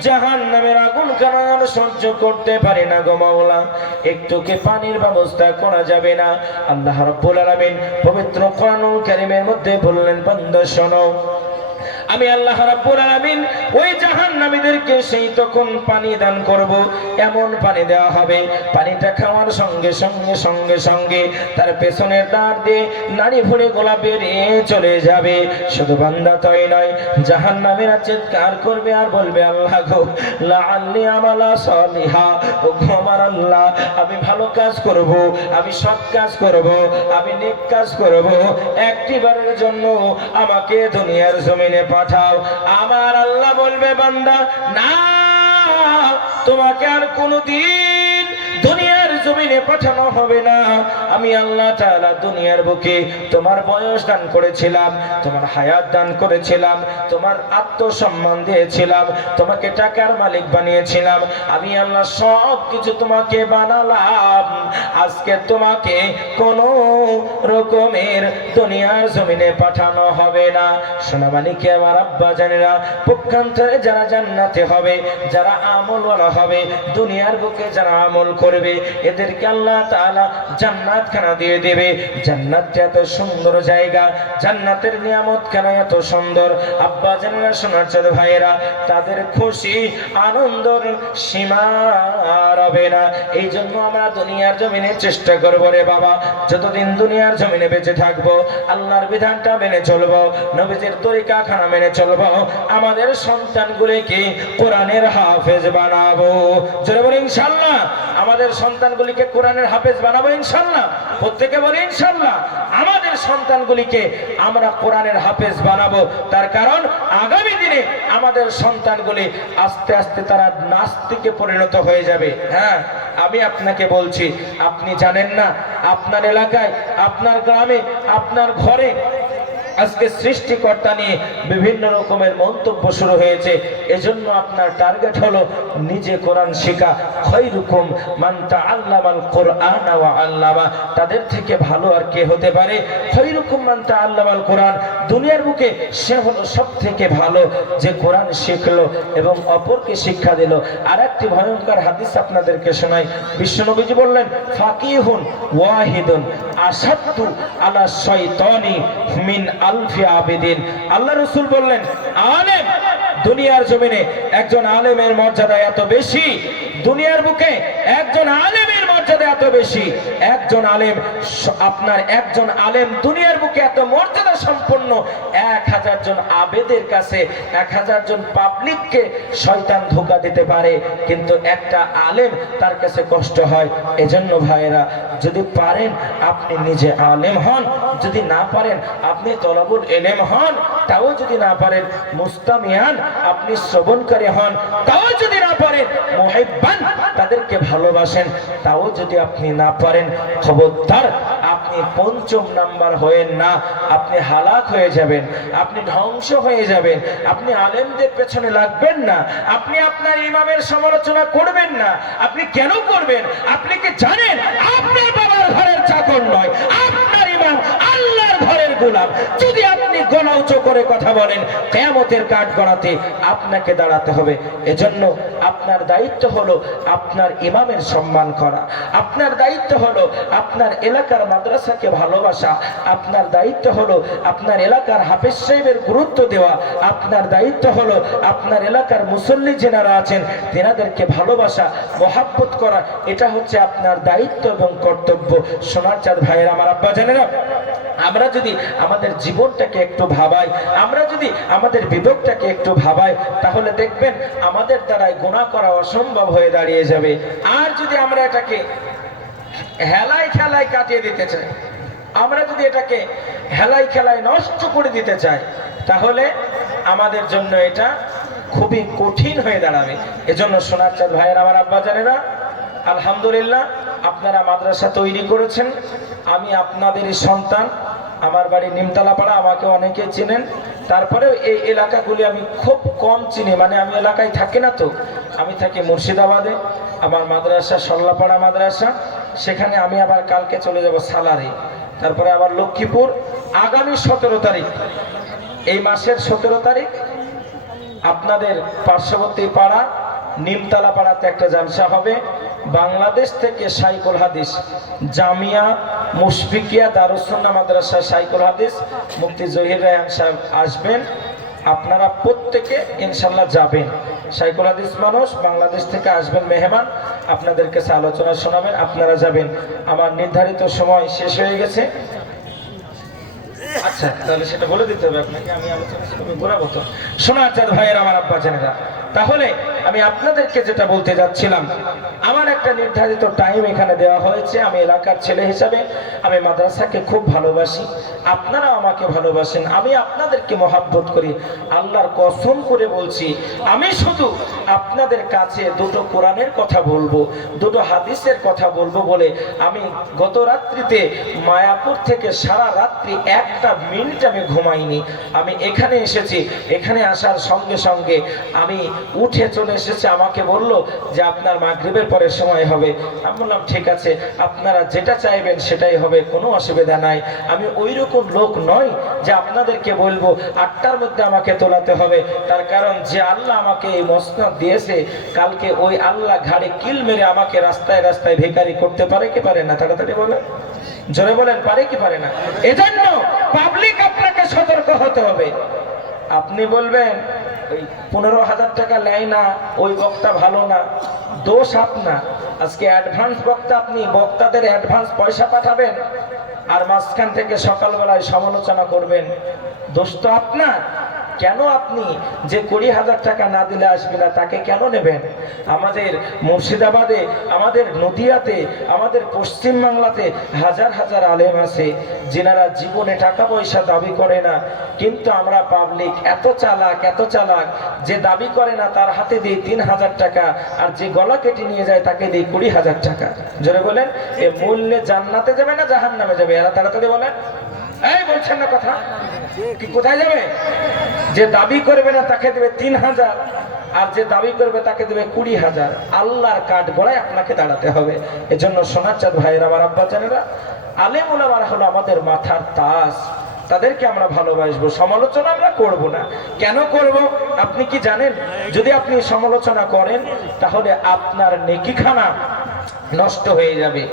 জাহান্নামের আগুন কেন সহ্য করতে পারে না গো মাওলা, একটু কি পানির ব্যবস্থা করা যাবে না? আল্লাহ রাব্বুল আলামিন পবিত্র কোরআনুল কারীমের মধ্যে বললেন, বান্দা শোনো, আমি আল্লাহ রাব্বুল আলামিন ওই জাহান্নামীদেরকে সেই তখন পানি দান করব, এমন পানি দেওয়া হবে, পানিটা খাওয়ার সঙ্গে সঙ্গে সঙ্গে সঙ্গে তার পেছনের দাঁড় দিয়ে নাড়ি ভুঁড়ি গোলা বেরিয়ে চলে যাবে। শুধু বান্দা তাই নয়, জাহান্নামীরা চিৎকার করবে আর বলবে, আল্লাহ গো লাআল্লি আমালা সালিহা, ও আমার আল্লাহ আমি ভালো কাজ করব, আমি সৎ কাজ করব, আমি নেক কাজ করব, একটিবারের জন্য আমাকে দুনিয়ার জমিনে পাঠাও। আমার আল্লাহ বলবে বান্দা না, তোমাকে আর কোনোদিন দুনিয়ার জমিনে পাঠানো হবে না। আমি আল্লাহ তাআলা দুনিয়ার বুকে তোমার বয়স দান করেছিলাম, তোমার হায়াত দান করেছিলাম, তোমার আত্মসম্মান দিয়েছিলাম, তোমাকে টাকার মালিক বানিয়েছিলাম। আমি আল্লাহ সব কিছু তোমাকে বানালাম। আজকে তোমাকে কোনো রকমের দুনিয়ার জমিনে পাঠানো হবে না। সোনামানিকে আমার আব্বা জানেরা, পক্ষান্তরে যারা জান্নাতে হবে, যারা আমলওয়ালা হবে, দুনিয়ার বুকে যারা আমল করবে, এদেরকে আল্লাহ তাআলা জান্নাত খানা দিয়ে দেবে। জান্নাতটা এত সুন্দর জায়গা, জান্নাতের নিয়ামত কেন এত সুন্দর। আব্বা জানেরা, সোনার চাঁদ ভাইয়েরা, তাদের খুশি আনন্দর সীমা রবে না। এই জন্য আমরা দুনিয়ার জমিনে চেষ্টা করবো রে বাবা, যতদিন দুনিয়ার জমিনে বেঁচে থাকবো আল্লাহর বিধানটা মেনে চলবো, নবীজির তরিকা খানা মেনে চলবো, আমাদের সন্তানগুলিকে কোরআনের হাফেজ বানাবো। জোরে বলি ইনশাআল্লাহ। আমাদের সন্তানগুলিকে কোরআনের হাফেজ বানাবো ইনশাআল্লাহ। প্রত্যেকে বলি ইনশাআল্লাহ। আমাদের সন্তানগুলিকে আমরা কোরআনের হাফেজ বানাবো। তার কারণ আগামী দিনে আমাদের সন্তানগুলি আস্তে আস্তে তারা নাস্তিকে পরিণত হয়ে যাবে। হ্যাঁ, আমি আপনাকে বলছি, আপনি জানেন না আপনার এলাকায়, আপনার গ্রামে, আপনার ঘরে আজকে সৃষ্টিকর্তা নিয়ে বিভিন্ন রকমের মন্তব্য শুরু হয়েছে। এজন্য আপনার টার্গেট হলো নিজে কোরআন শেখা। খায়রুকুম মান তাআল্লামাল কুরআন ওয়া আল্লামা। তাদের থেকে ভালো আর কে হতে পারে? খায়রুকুম মান তাআল্লামাল কুরআন। দুনিয়ার বুকে সে হলো সবথেকে ভালো যে কোরআন শিখলো এবং অপরকে শিক্ষা দিল। আর একটি ভয়ঙ্কর হাদিস আপনাদেরকে শোনাই। বিশ্বনবীজি বললেন, ফাকিহুন ওয়াহিদুন আসাদ্দু আলা শাইতানি মিন আলফি আবিদিন। আল্লাহ রাসূল বললেন, আলেম, দুনিয়ার জমিনে একজন আলেমের মর্যাদা এত বেশি, দুনিয়ার বুকে একজন আলেমের মর্যাদা এত বেশি। একজন আলেম, আপনার একজন আলেম দুনিয়ার বুকে এত মর্যাদা সম্পন্ন, 1000 জন আবেদের কাছে 1000 জন পাবলিককে শয়তান ধোঁকা দিতে পারে, কিন্তু একটা আলেম তার কাছে কষ্ট হয়। এজন্য ভাইয়েরা, যদি পারেন আপনি নিজে আলেম হন, যদি না পারেন আপনি তলাবুল ইলম হন, তাও যদি না পারেন মুস্তামিয়ান, আপনি শ্রবণকারী হন, তাও যদি না পারেন মুহিব্বান, তাদেরকে ভালোবাসেন, তাও যদি আপনি না পারেন, খবরদার আপনি পঞ্চম নাম্বার হয়েন না। আপনি হালাক হয়ে যাবেন, আপনি ধ্বংস হয়ে যাবেন। আপনি আলেমদের পেছনে লাগবেন না, আপনি আপনার ইমামের সমালোচনা করবেন না। আপনি কেন করবেন? আপনি কি জানেন আপনার বাবার ঘরের চাকর নয়, আপনার ইমাম আল্লাহর ঘরের গোলাম। যদি আপনি গলা উঁচু করে কথা বলেন, কিয়ামতের কাঠ গড়াতে আপনাকে দাঁড়াতে হবে। এজন্য আপনার দায়িত্ব হলো আপনার ইমামের সম্মান করা, আপনার দায়িত্ব হলো আপনার এলাকার মাদ্রাসাকে ভালোবাসা, আপনার দায়িত্ব হলো আপনার এলাকার হাফেজ সাহেবের গুরুত্ব দেওয়া, আপনার দায়িত্ব হলো আপনার এলাকার মুসল্লি যারা আছেন তেনাদেরকে ভালোবাসা, মহাব্বত করা। এটা হচ্ছে আপনার দায়িত্ব এবং কর্তব্য। সোনার চাঁদ ভাইয়ের, আমার আব্বা জানেরা, আমরা যদি আমাদের জীবনটাকে একটু ভাবাই, আমরা যদি আমাদের বিবেকটাকে একটু ভাবাই, তাহলে দেখবেন আমাদের দ্বারাই গুনাহ করা অসম্ভব হয়ে দাঁড়িয়ে যাবে। আর যদি আমরা এটাকে হেলায় খেলায় কাটিয়ে দিতে চাই, আমরা যদি এটাকে হেলায় খেলায় নষ্ট করে দিতে চাই, তাহলে আমাদের জন্য এটা খুবই কঠিন হয়ে দাঁড়াবে। এজন্য সোনার চাঁদ ভাইয়ের, আমার আব্বা জানেরা, আলহামদুলিল্লাহ আপনারা মাদ্রাসা তৈরি করেছেন। আমি আপনাদেরই সন্তান, আমার বাড়ি নিমতলাপাড়া, আমাকে অনেকে চেনেন। তারপরেও এই এলাকাগুলি আমি খুব কম চিনি, মানে আমি এলাকায় থাকি না, তো আমি থাকি মুর্শিদাবাদে। আমার মাদ্রাসা সল্লাপাড়া মাদ্রাসা, সেখানে আমি আবার কালকে চলে যাব সালারে, তারপরে আবার লক্ষ্মীপুর। আগামী 17 তারিখ, এই মাসের 17 তারিখ আপনাদের পার্শ্ববর্তী পাড়া নিমতলা পাড়াতে একটা জালসা হবে। বাংলাদেশ থেকে শাইখুল হাদিস জামিয়া মুশফিকিয়া দারুস সুন্নাহ মাদ্রাসা শাইখুল হাদিস মুফতি জহির রায়হান সাহেব আসবেন। আপনারা প্রত্যেকে ইনশাল্লাহ যাবেন। শাইখুল হাদিস মানুষ, বাংলাদেশ থেকে আসবেন মেহমান, আপনাদের কাছে আলোচনা শোনাবেন, আপনারা যাবেন। আমার নির্ধারিত সময় শেষ হয়ে গেছে। আচ্ছা, তাহলে সেটা বলে দিতে হবে আপনাকে, আমি আলোচনা সেভাবে ঘোরাবো। তো সোনার চাঁদ ভাইয়ের, আমার আব্বা জানেরা, তাহলে আমি আপনাদেরকে যেটা বলতে যাচ্ছিলাম, আমার একটা নির্ধারিত টাইম এখানে দেওয়া হয়েছে। আমি এলাকার ছেলে হিসাবে আমি মাদ্রাসাকে খুব ভালোবাসি, আপনারাও আমাকে ভালোবাসেন, আমি আপনাদেরকে মহাব্বত করি। আল্লাহর কসম করে বলছি, আমি শুধু আপনাদের কাছে দুটো কোরআনের কথা বলবো, দুটো হাদিসের কথা বলবো বলে আমি গত রাত্রিতে মায়াপুর থেকে সারা রাত্রি একটা মিনিট আমি ঘুমাইনি। আমি এখানে এসেছি, এখানে আসার সঙ্গে সঙ্গে আমি উঠে চলে এসেছি। আমাকে বলল যে আপনার মাগরিবের পরে সময় হবে। আমি বললাম ঠিক আছে, আপনারা যেটা চাইবেন সেটাই হবে, কোনো অসুবিধা নাই। আমি ওই রকম লোক নই যে আপনাদেরকে বলবো 8টার মধ্যে আমাকে তোলাতে হবে। তার কারণ যে আল্লাহ আমাকে এই মসনদ দিয়েছে, কালকে ওই আল্লাহ ঘাড়ে কিল মেরে আমাকে রাস্তায় রাস্তায় ভিখারি করতে পারে কি পারে না? তাড়াতাড়ি বলেন, জোরে বলেন, পারে কি পারে না? এজন্য পাবলিক আপনাকে সতর্ক হতে হবে। আপনি বলবেন ওই 15,000 টাকা নেয় না, ওই বক্তা ভালো না, দোষ আপনার। আজকে অ্যাডভান্স বক্তা, আপনি বক্তাদের অ্যাডভান্স পয়সা পাঠাবেন আর মাঝখান থেকে সকালবেলায় সমালোচনা করবেন, দোষ তো আপনার। কেন আপনি যে 20,000 টাকা না দিলে আসবে না, তাকে কেন নেবেন? আমাদের মুর্শিদাবাদে, আমাদের নদিয়াতে, আমাদের পশ্চিম বাংলাতে হাজার হাজার আলেম আছে যেনারা জীবনে টাকা পয়সা দাবি করে না, কিন্তু আমরা পাবলিক এত চালাক, এত চালাক, যে দাবি করে না তার হাতে দিই 3,000 টাকা, আর যে গলা কেটে নিয়ে যায় তাকে দিই 20,000 টাকা। জোরে বলেন, এ মূল্যে জান্নাতে যাবে না জাহান্নামে যাবে? এরা তাড়াতাড়ি বলেন, এই বলছেন না কথা, কি কোথায় যাবে? যে দাবি করবে না তাকে দেবে 3,000, আর যে দাবি করবে তাকে দেবে 20,000। আল্লাহর কাঠ গড়ায় আপনাকে দাঁড়াতে হবে। এজন্য সোনার চাঁদ ভাইয়েরা, আমার আব্বা জানেরা, আলেম ওলামারা হলো আমাদের মাথার তাজ, তাদেরকে আমরা ভালোবাসবো, সমালোচনা আমরা করব না। কেন করব আপনি কি জানেন? যদি আপনি সমালোচনা করেন তাহলে আপনার নেকিখানা নষ্ট হয়ে যাবে,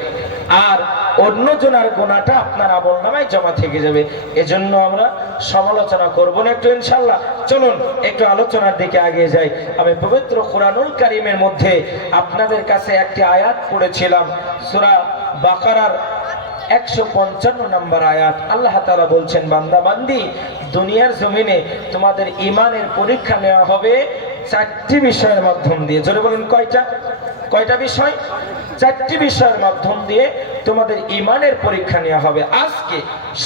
আর অন্যজনের গুনাহটা আপনার আমলনামায় জমা থেকে যাবে। এজন্য আমরা সমালোচনা করব না একটু, ইনশাআল্লাহ। চলুন একটু আলোচনার দিকে এগিয়ে যাই। আমি পবিত্র কোরআনুল কারীমের মধ্যে আপনাদের কাছে একটি আয়াত পড়েছিলাম, সূরা বাকারার 155 নম্বর আয়াত। আল্লাহ তাআলা বলছেন, বান্দা বান্দি, দুনিয়ার জমিনে তোমাদের ঈমানের পরীক্ষা নেওয়া হবে 4টি বিষয়ের মাধ্যম দিয়ে। জোরে বলেন, কয়টা? কয়টা বিষয়? 4টি বিষয়ের মাধ্যম দিয়ে তোমাদের ঈমানের পরীক্ষা নেওয়া হবে। আজকে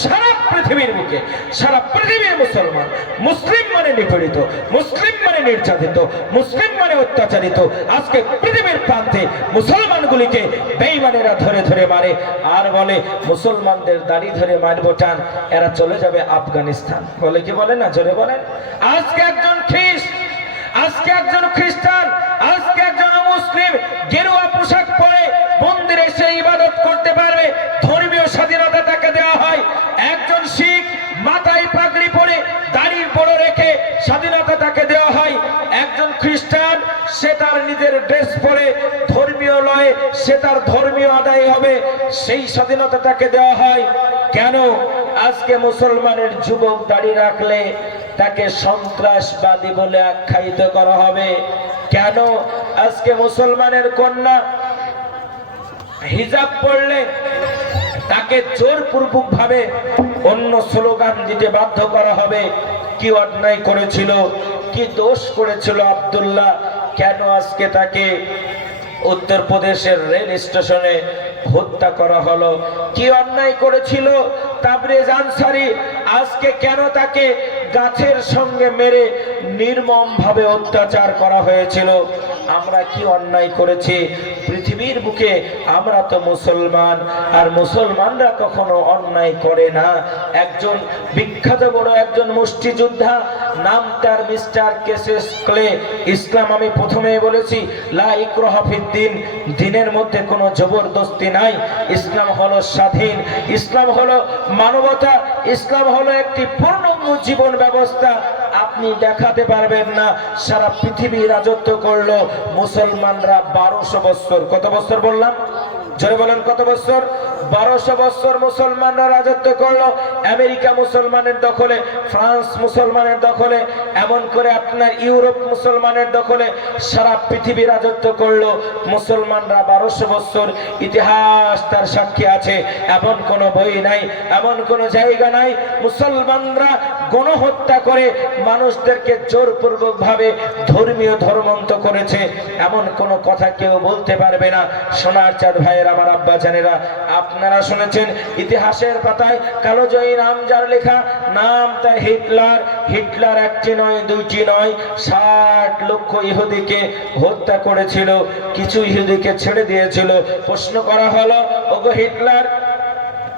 সারা পৃথিবীর বুকে, সারা পৃথিবীর মুসলমান, মুসলিম মানে নিপীড়িত, মুসলিম মানে নির্যাতিত, মুসলিম মানে অত্যাচারিত। আজকে পৃথিবীর প্রান্তে মুসলমানগুলিকে বেঈমানেরা ধরে ধরে মারে, আর বলে মুসলমানদের দাড়ি ধরে মারবো টান, এরা চলে যাবে আফগানিস্তান। বলে কি বলে না? জোরে বলেন। আজকে একজন খ্রিস্ট, আজকে একজন খ্রিস্টান, আজকে একজন মুসলিম গেরুয়া পোশাক পরে মন্দিরে এসে ইবাদত করতে পারবে, ধর্মীয় স্বাধীনতা তাকে দেওয়া হয়। একজন শিখ মাথায় পাগড়ি পরে দাড়ি বড় রেখে স্বাধীনতা তাকে দেওয়া হয়। একজন খ্রিস্টান সে তার নিজের ড্রেস পরে ধর্মীয় লয়ে সে তার ধর্মীয় আদায় হবে, সেই স্বাধীনতা তাকে দেওয়া হয়। কেন আজকে মুসলমানের যুবক দাড়ি রাখলে তাকে সন্ত্রাসবাদী বলে আখ্যায়িত করা হবে? কেন আজকে মুসলমানের কন্যা হিজাব পড়লে তাকে জোরপূর্বক ভাবে অন্য স্লোগান দিতে বাধ্য করা হবে? কি অন্যায় করেছিল, কি দোষ করেছিল আব্দুল্লাহ? কেন আজকে তাকে উত্তরপ্রদেশের রেল স্টেশনে হত্যা করা হলো? কি অন্যায় করেছিল তাবরেজ আনসারী? আজকে কেন তাকে গাছের সঙ্গে মেরে নির্মম ভাবে অত্যাচার করা হয়েছিল? আমরা কি অন্যায় করেছি? পৃথিবীর বুকে আমরা তো মুসলমান, আর মুসলমানরা কখনো অন্যায় করে না। একজন বিখ্যাত বড় একজন মুষ্টিযোদ্ধা, নাম তার মিস্টার কেসেস ক্লে। ইসলাম, আমি প্রথমেই বলেছি, লা ইকরাহা ফিদ্দিন, দিনের মধ্যে কোনো জবরদস্তি নাই। ইসলাম হলো স্বাধীন, ইসলাম হলো মানবতা, ইসলাম হলো একটি পূর্ণাঙ্গ জীবন ব্যবস্থা। আপনি দেখাতে পারবেন না সারা পৃথিবী রাজত্ব করলো মুসলমানরা 1200 বছর। কত বছর বললাম? জোরে বলেন কত বছর? 1200 বছর মুসলমানরা রাজত্ব করলো। আমেরিকা মুসলমানের দখলে, ফ্রান্স মুসলমানের দখলে, এমন করে আপনার ইউরোপ মুসলমানের দখলে, সারা পৃথিবী রাজত্ব করলো মুসলমানরা 1200 বছর। ইতিহাস তার সাক্ষী আছে। এমন কোন বই নাই, এমন কোন জায়গা নাই মুসলমানরা গণহত্যা করে মানুষদেরকে জোরপূর্বক ভাবে ধর্মীয় ধর্মান্ত করেছে, এমন কোন কথা কেউ বলতে পারবে না। সোনার চাঁদ ভাইয়ের আমার আব্বা জানেরা, আপনারা শুনেছেন ইতিহাসের পাতায় কালোজয়ী নাম যার লেখা, নাম তার হিটলার। হিটলার একটি নয়, দুইটি নয়, 60 লক্ষ ইহুদিকে হত্যা করেছিল, কিছু ইহুদিকে ছেড়ে দিয়েছিল। প্রশ্ন করা হলো, ওগো হিটলার,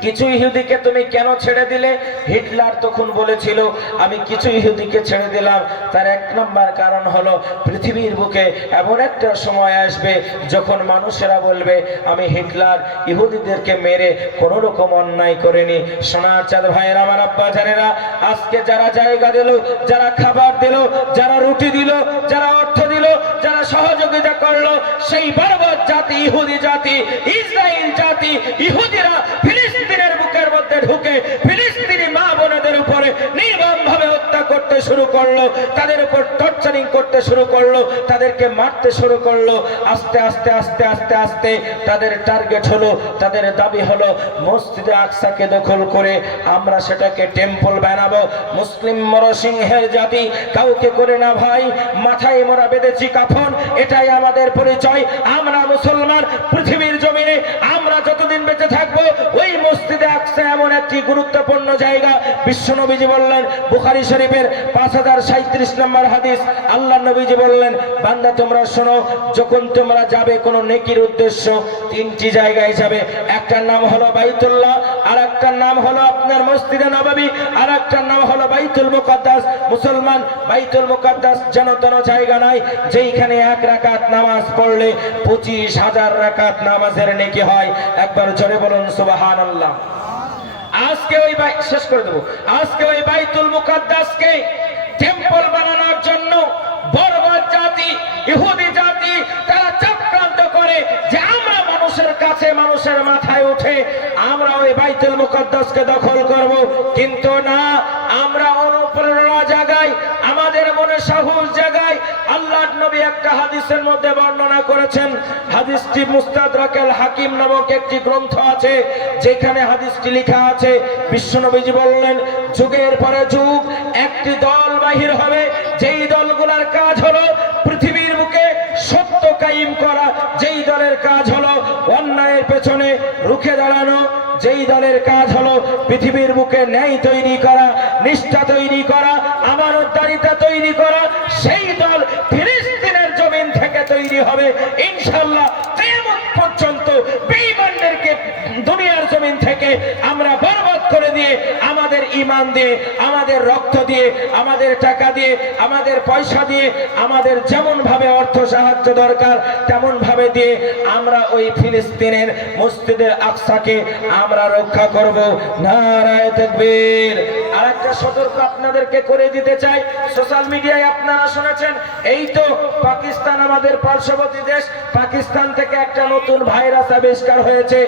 কিছু ইহুদিকে তুমি কেন ছেড়ে দিলে? হিটলার তখন বলেছিল, আমি কিছু ইহুদিকে ছেড়ে দিলাম, তার 1 নম্বর কারণ হলো পৃথিবীর বুকে এমন একটা সময় আসবে যখন মানুষেরা বলবে আমি হিটলার ইহুদিদেরকে মেরে কোন রকম অন্যায় করেনি। সোনার চাঁদ ভাইয়ের আমার আব্বা জানেরা, আজকে যারা জায়গা দিল, যারা খাবার দিল, যারা রুটি দিল, যারা অর্থ দিল, যারা সহযোগিতা করলো, সেই বর্বর জাতি ইহুদি জাতি, ইসরায়েল জাতি, ইহুদিরা ফিলিস্তিনের বুকের মধ্যে ঢুকে ফিলিস্তিনি মা বোনেদের উপরে নির্মমভাবে হত্যা করতে শুরু করলো, তাদের উপর টর্চারিং করতে শুরু করলো, তাদেরকে মারতে শুরু করলো। আস্তে আস্তে আস্তে আস্তে আস্তে তাদের টার্গেট হলো, তাদের দাবি হলো মসজিদে আকসাকে দখল করে আমরা সেটাকে টেম্পল বানাবো। মুসলিম নরসিংহের জাতি কাউকে করে না ভাই, মাথায় মোরা বেঁধেছি কাফন, এটাই আমাদের পরিচয়। আমরা মুসলমান, পৃথিবীর জমিনে আমরা যতদিন বেঁচে থাকবো ওই মসজিদে আকসা এমন একটি গুরুত্বপূর্ণ জায়গা। বিশ্বনবীজি বললেন বুখারী শরীফের 5037 নম্বর হাদিস, আল্লাহ নবীজি বললেন, বান্দা তোমরা শোনো, যখন তোমরা যাবে কোন নেকির উদ্দেশ্য, 3টি জায়গায় যাবে। একটার নাম হলো বাইতুল্লাহ, আর একটার নাম হলো আপনার মসজিদে নববী, আর একটার নাম হলো বাইতুল মুকাদ্দাস। মুসলমান, বাইতুল মুকাদ্দাস যেন তেন জায়গা নাই যেইখানে 1 রাকাত নামাজ পড়লে 25,000 রাকাত নামাজের নেকি হয়। একবার জোরে বলুন সুবহানাল্লাহ। আজকে ওই শেষ করে দেব, আজকে ওই বাইতুল মুকাদ্দাসকে টেম্পল বানানোর জন্য বর্বর জাতি, ইহুদি জাতি, তারা চক্রান্ত করে যে আমরা মানুষের কাছে, মানুষের মাথায় উঠে আমরা ওই বাইতুল মুকাদ্দাসকে দখল করব। কিন্তু না, আমরা অনুপ্রেরণা জাগাই, আমাদের মনে সাহস জাগাই। আল্লাহর নবী একটা হাদিসের মধ্যে বর্ণনা করেছেন, হাদিসটি মুস্তাদরাকুল হাকিম নামক একটি গ্রন্থ আছে, যেখানে হাদিসটি লেখা আছে, বিশ্বনবীজি বললেন, যুগের পরে যুগ একটি দল বাহির হবে, যেই দলগুলোর কাজ হলো পৃথিবীর বুকে সত্য কায়েম করা, যেই দলের কাজ হলো অন্যায়ের পেছনে রুখে দাঁড়ানো, যেই দলের কাজ হলো পৃথিবীর বুকে ন্যায় তৈরি করা, নিষ্ঠা তৈরি করা, আমানতদারিতা তৈরি করা, সেই দল ফিলিস্তিনের জমিন থেকে তৈরি হবে ইনশাআল্লাহ। কিয়ামত পর্যন্ত বেঈমানদেরকে দুনিয়ার জমিন থেকে আমরা বরবাদ করে দিয়ে, আমাদের ঈমান দিয়ে, আমাদের রক্ত দিয়ে, আমাদের টাকা দিয়ে, আমাদের পয়সা দিয়ে, আমাদের যেমন ভাবে অর্থ সাহায্য দরকার তেমন ভাবে দিয়ে আমরা ওই ফিলিস্তিনের মসজিদে আকসাকে আমরা রক্ষা করব। নারায়ে তাকবীর। আরেকটা সতর্ক আপনাদেরকে করে দিতে চাই, সোশ্যাল মিডিয়ায় আপনারা শুনেছেন, এই তো পাকিস্তান আমাদের পার্শ্ববর্তী দেশ, পাকিস্তান থেকে একটা নতুন ভাইরাস আবিষ্কার হয়েছে।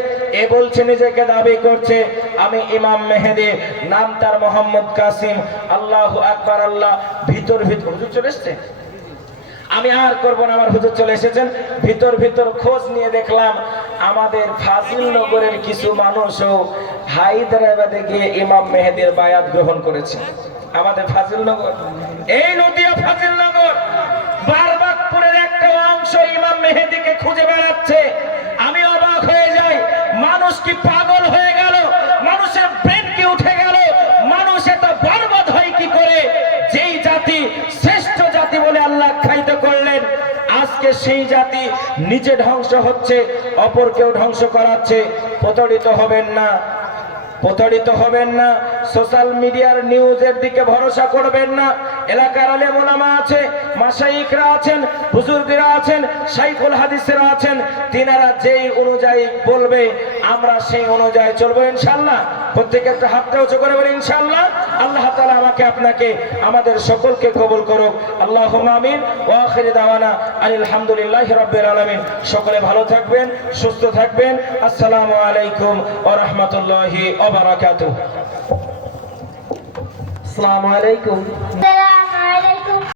এ বলছে, নিজেকে দাবি করছে আমি ইমাম মেহেদী, নাম তার মোহাম্মদ কাসিম। আল্লাহু আকবার। আল্লাহ ভিতর ভিতর হুজুর চলে এসেছে, আমি আর করবো না, আমার হুজুর চলে এসেছেন। ভিতর ভিতর খোঁজ নিয়ে দেখলাম আমাদের ফাজিলনগরের কিছু মানুষও হায়দ্রাবাদে গিয়ে ইমাম মেহেদীর বায়াত গ্রহণ করেছে। আমাদের ফাজিলনগর, এই নদিয়া ফাজিলনগর, বারবাকপুরের একটা অংশ ইমাম মেহেদীকে খুঁজে বেড়াচ্ছে। আমি অবাক হয়ে যাই, মানুষ কি পাগল হয়ে গেল? মানুষের ব্রেন কি উঠে গেল? মানুষ এত বরবাদ হয় কি করে? যেই জাতি শ্রেষ্ঠ জাতি বলে আল্লাহ আখ্যায়িত করলেন, আজকে সেই জাতি নিজে ধ্বংস হচ্ছে, অপরকেও ধ্বংস করাচ্ছে। প্রতারিত হবেন না, প্রতারিত হবেন না। সোশ্যাল মিডিয়ার নিউজের দিকে ভরসা করবেন না। এলাকার আলেম ওলামা আছে, মাশাইখরা আছেন, বুজুর্গরা আছেন, শাইখুল হাদিসরা আছেন, তিনারা যেই অনুযায়ী বলবে আমরা সেই অনুযায়ী চলবো ইনশাআল্লাহ। প্রত্যেকে একটা হাতটা উঁচু করে বলি ইনশাআল্লাহ। আল্লাহ তাআলা আমাকে আপনাকে আমাদের সকলকে কবুল করুক। আল্লাহুম্মা আমিন। ওয়া আখিরু দাওয়ানা আলহামদুলিল্লাহি রাব্বিল আলামিন। সকলে ভালো থাকবেন, সুস্থ থাকবেন। আসসালামু আলাইকুম ওয়া রাহমাতুল্লাহি ওয়া বারাকাতুহু। আসসালামু আলাইকুম।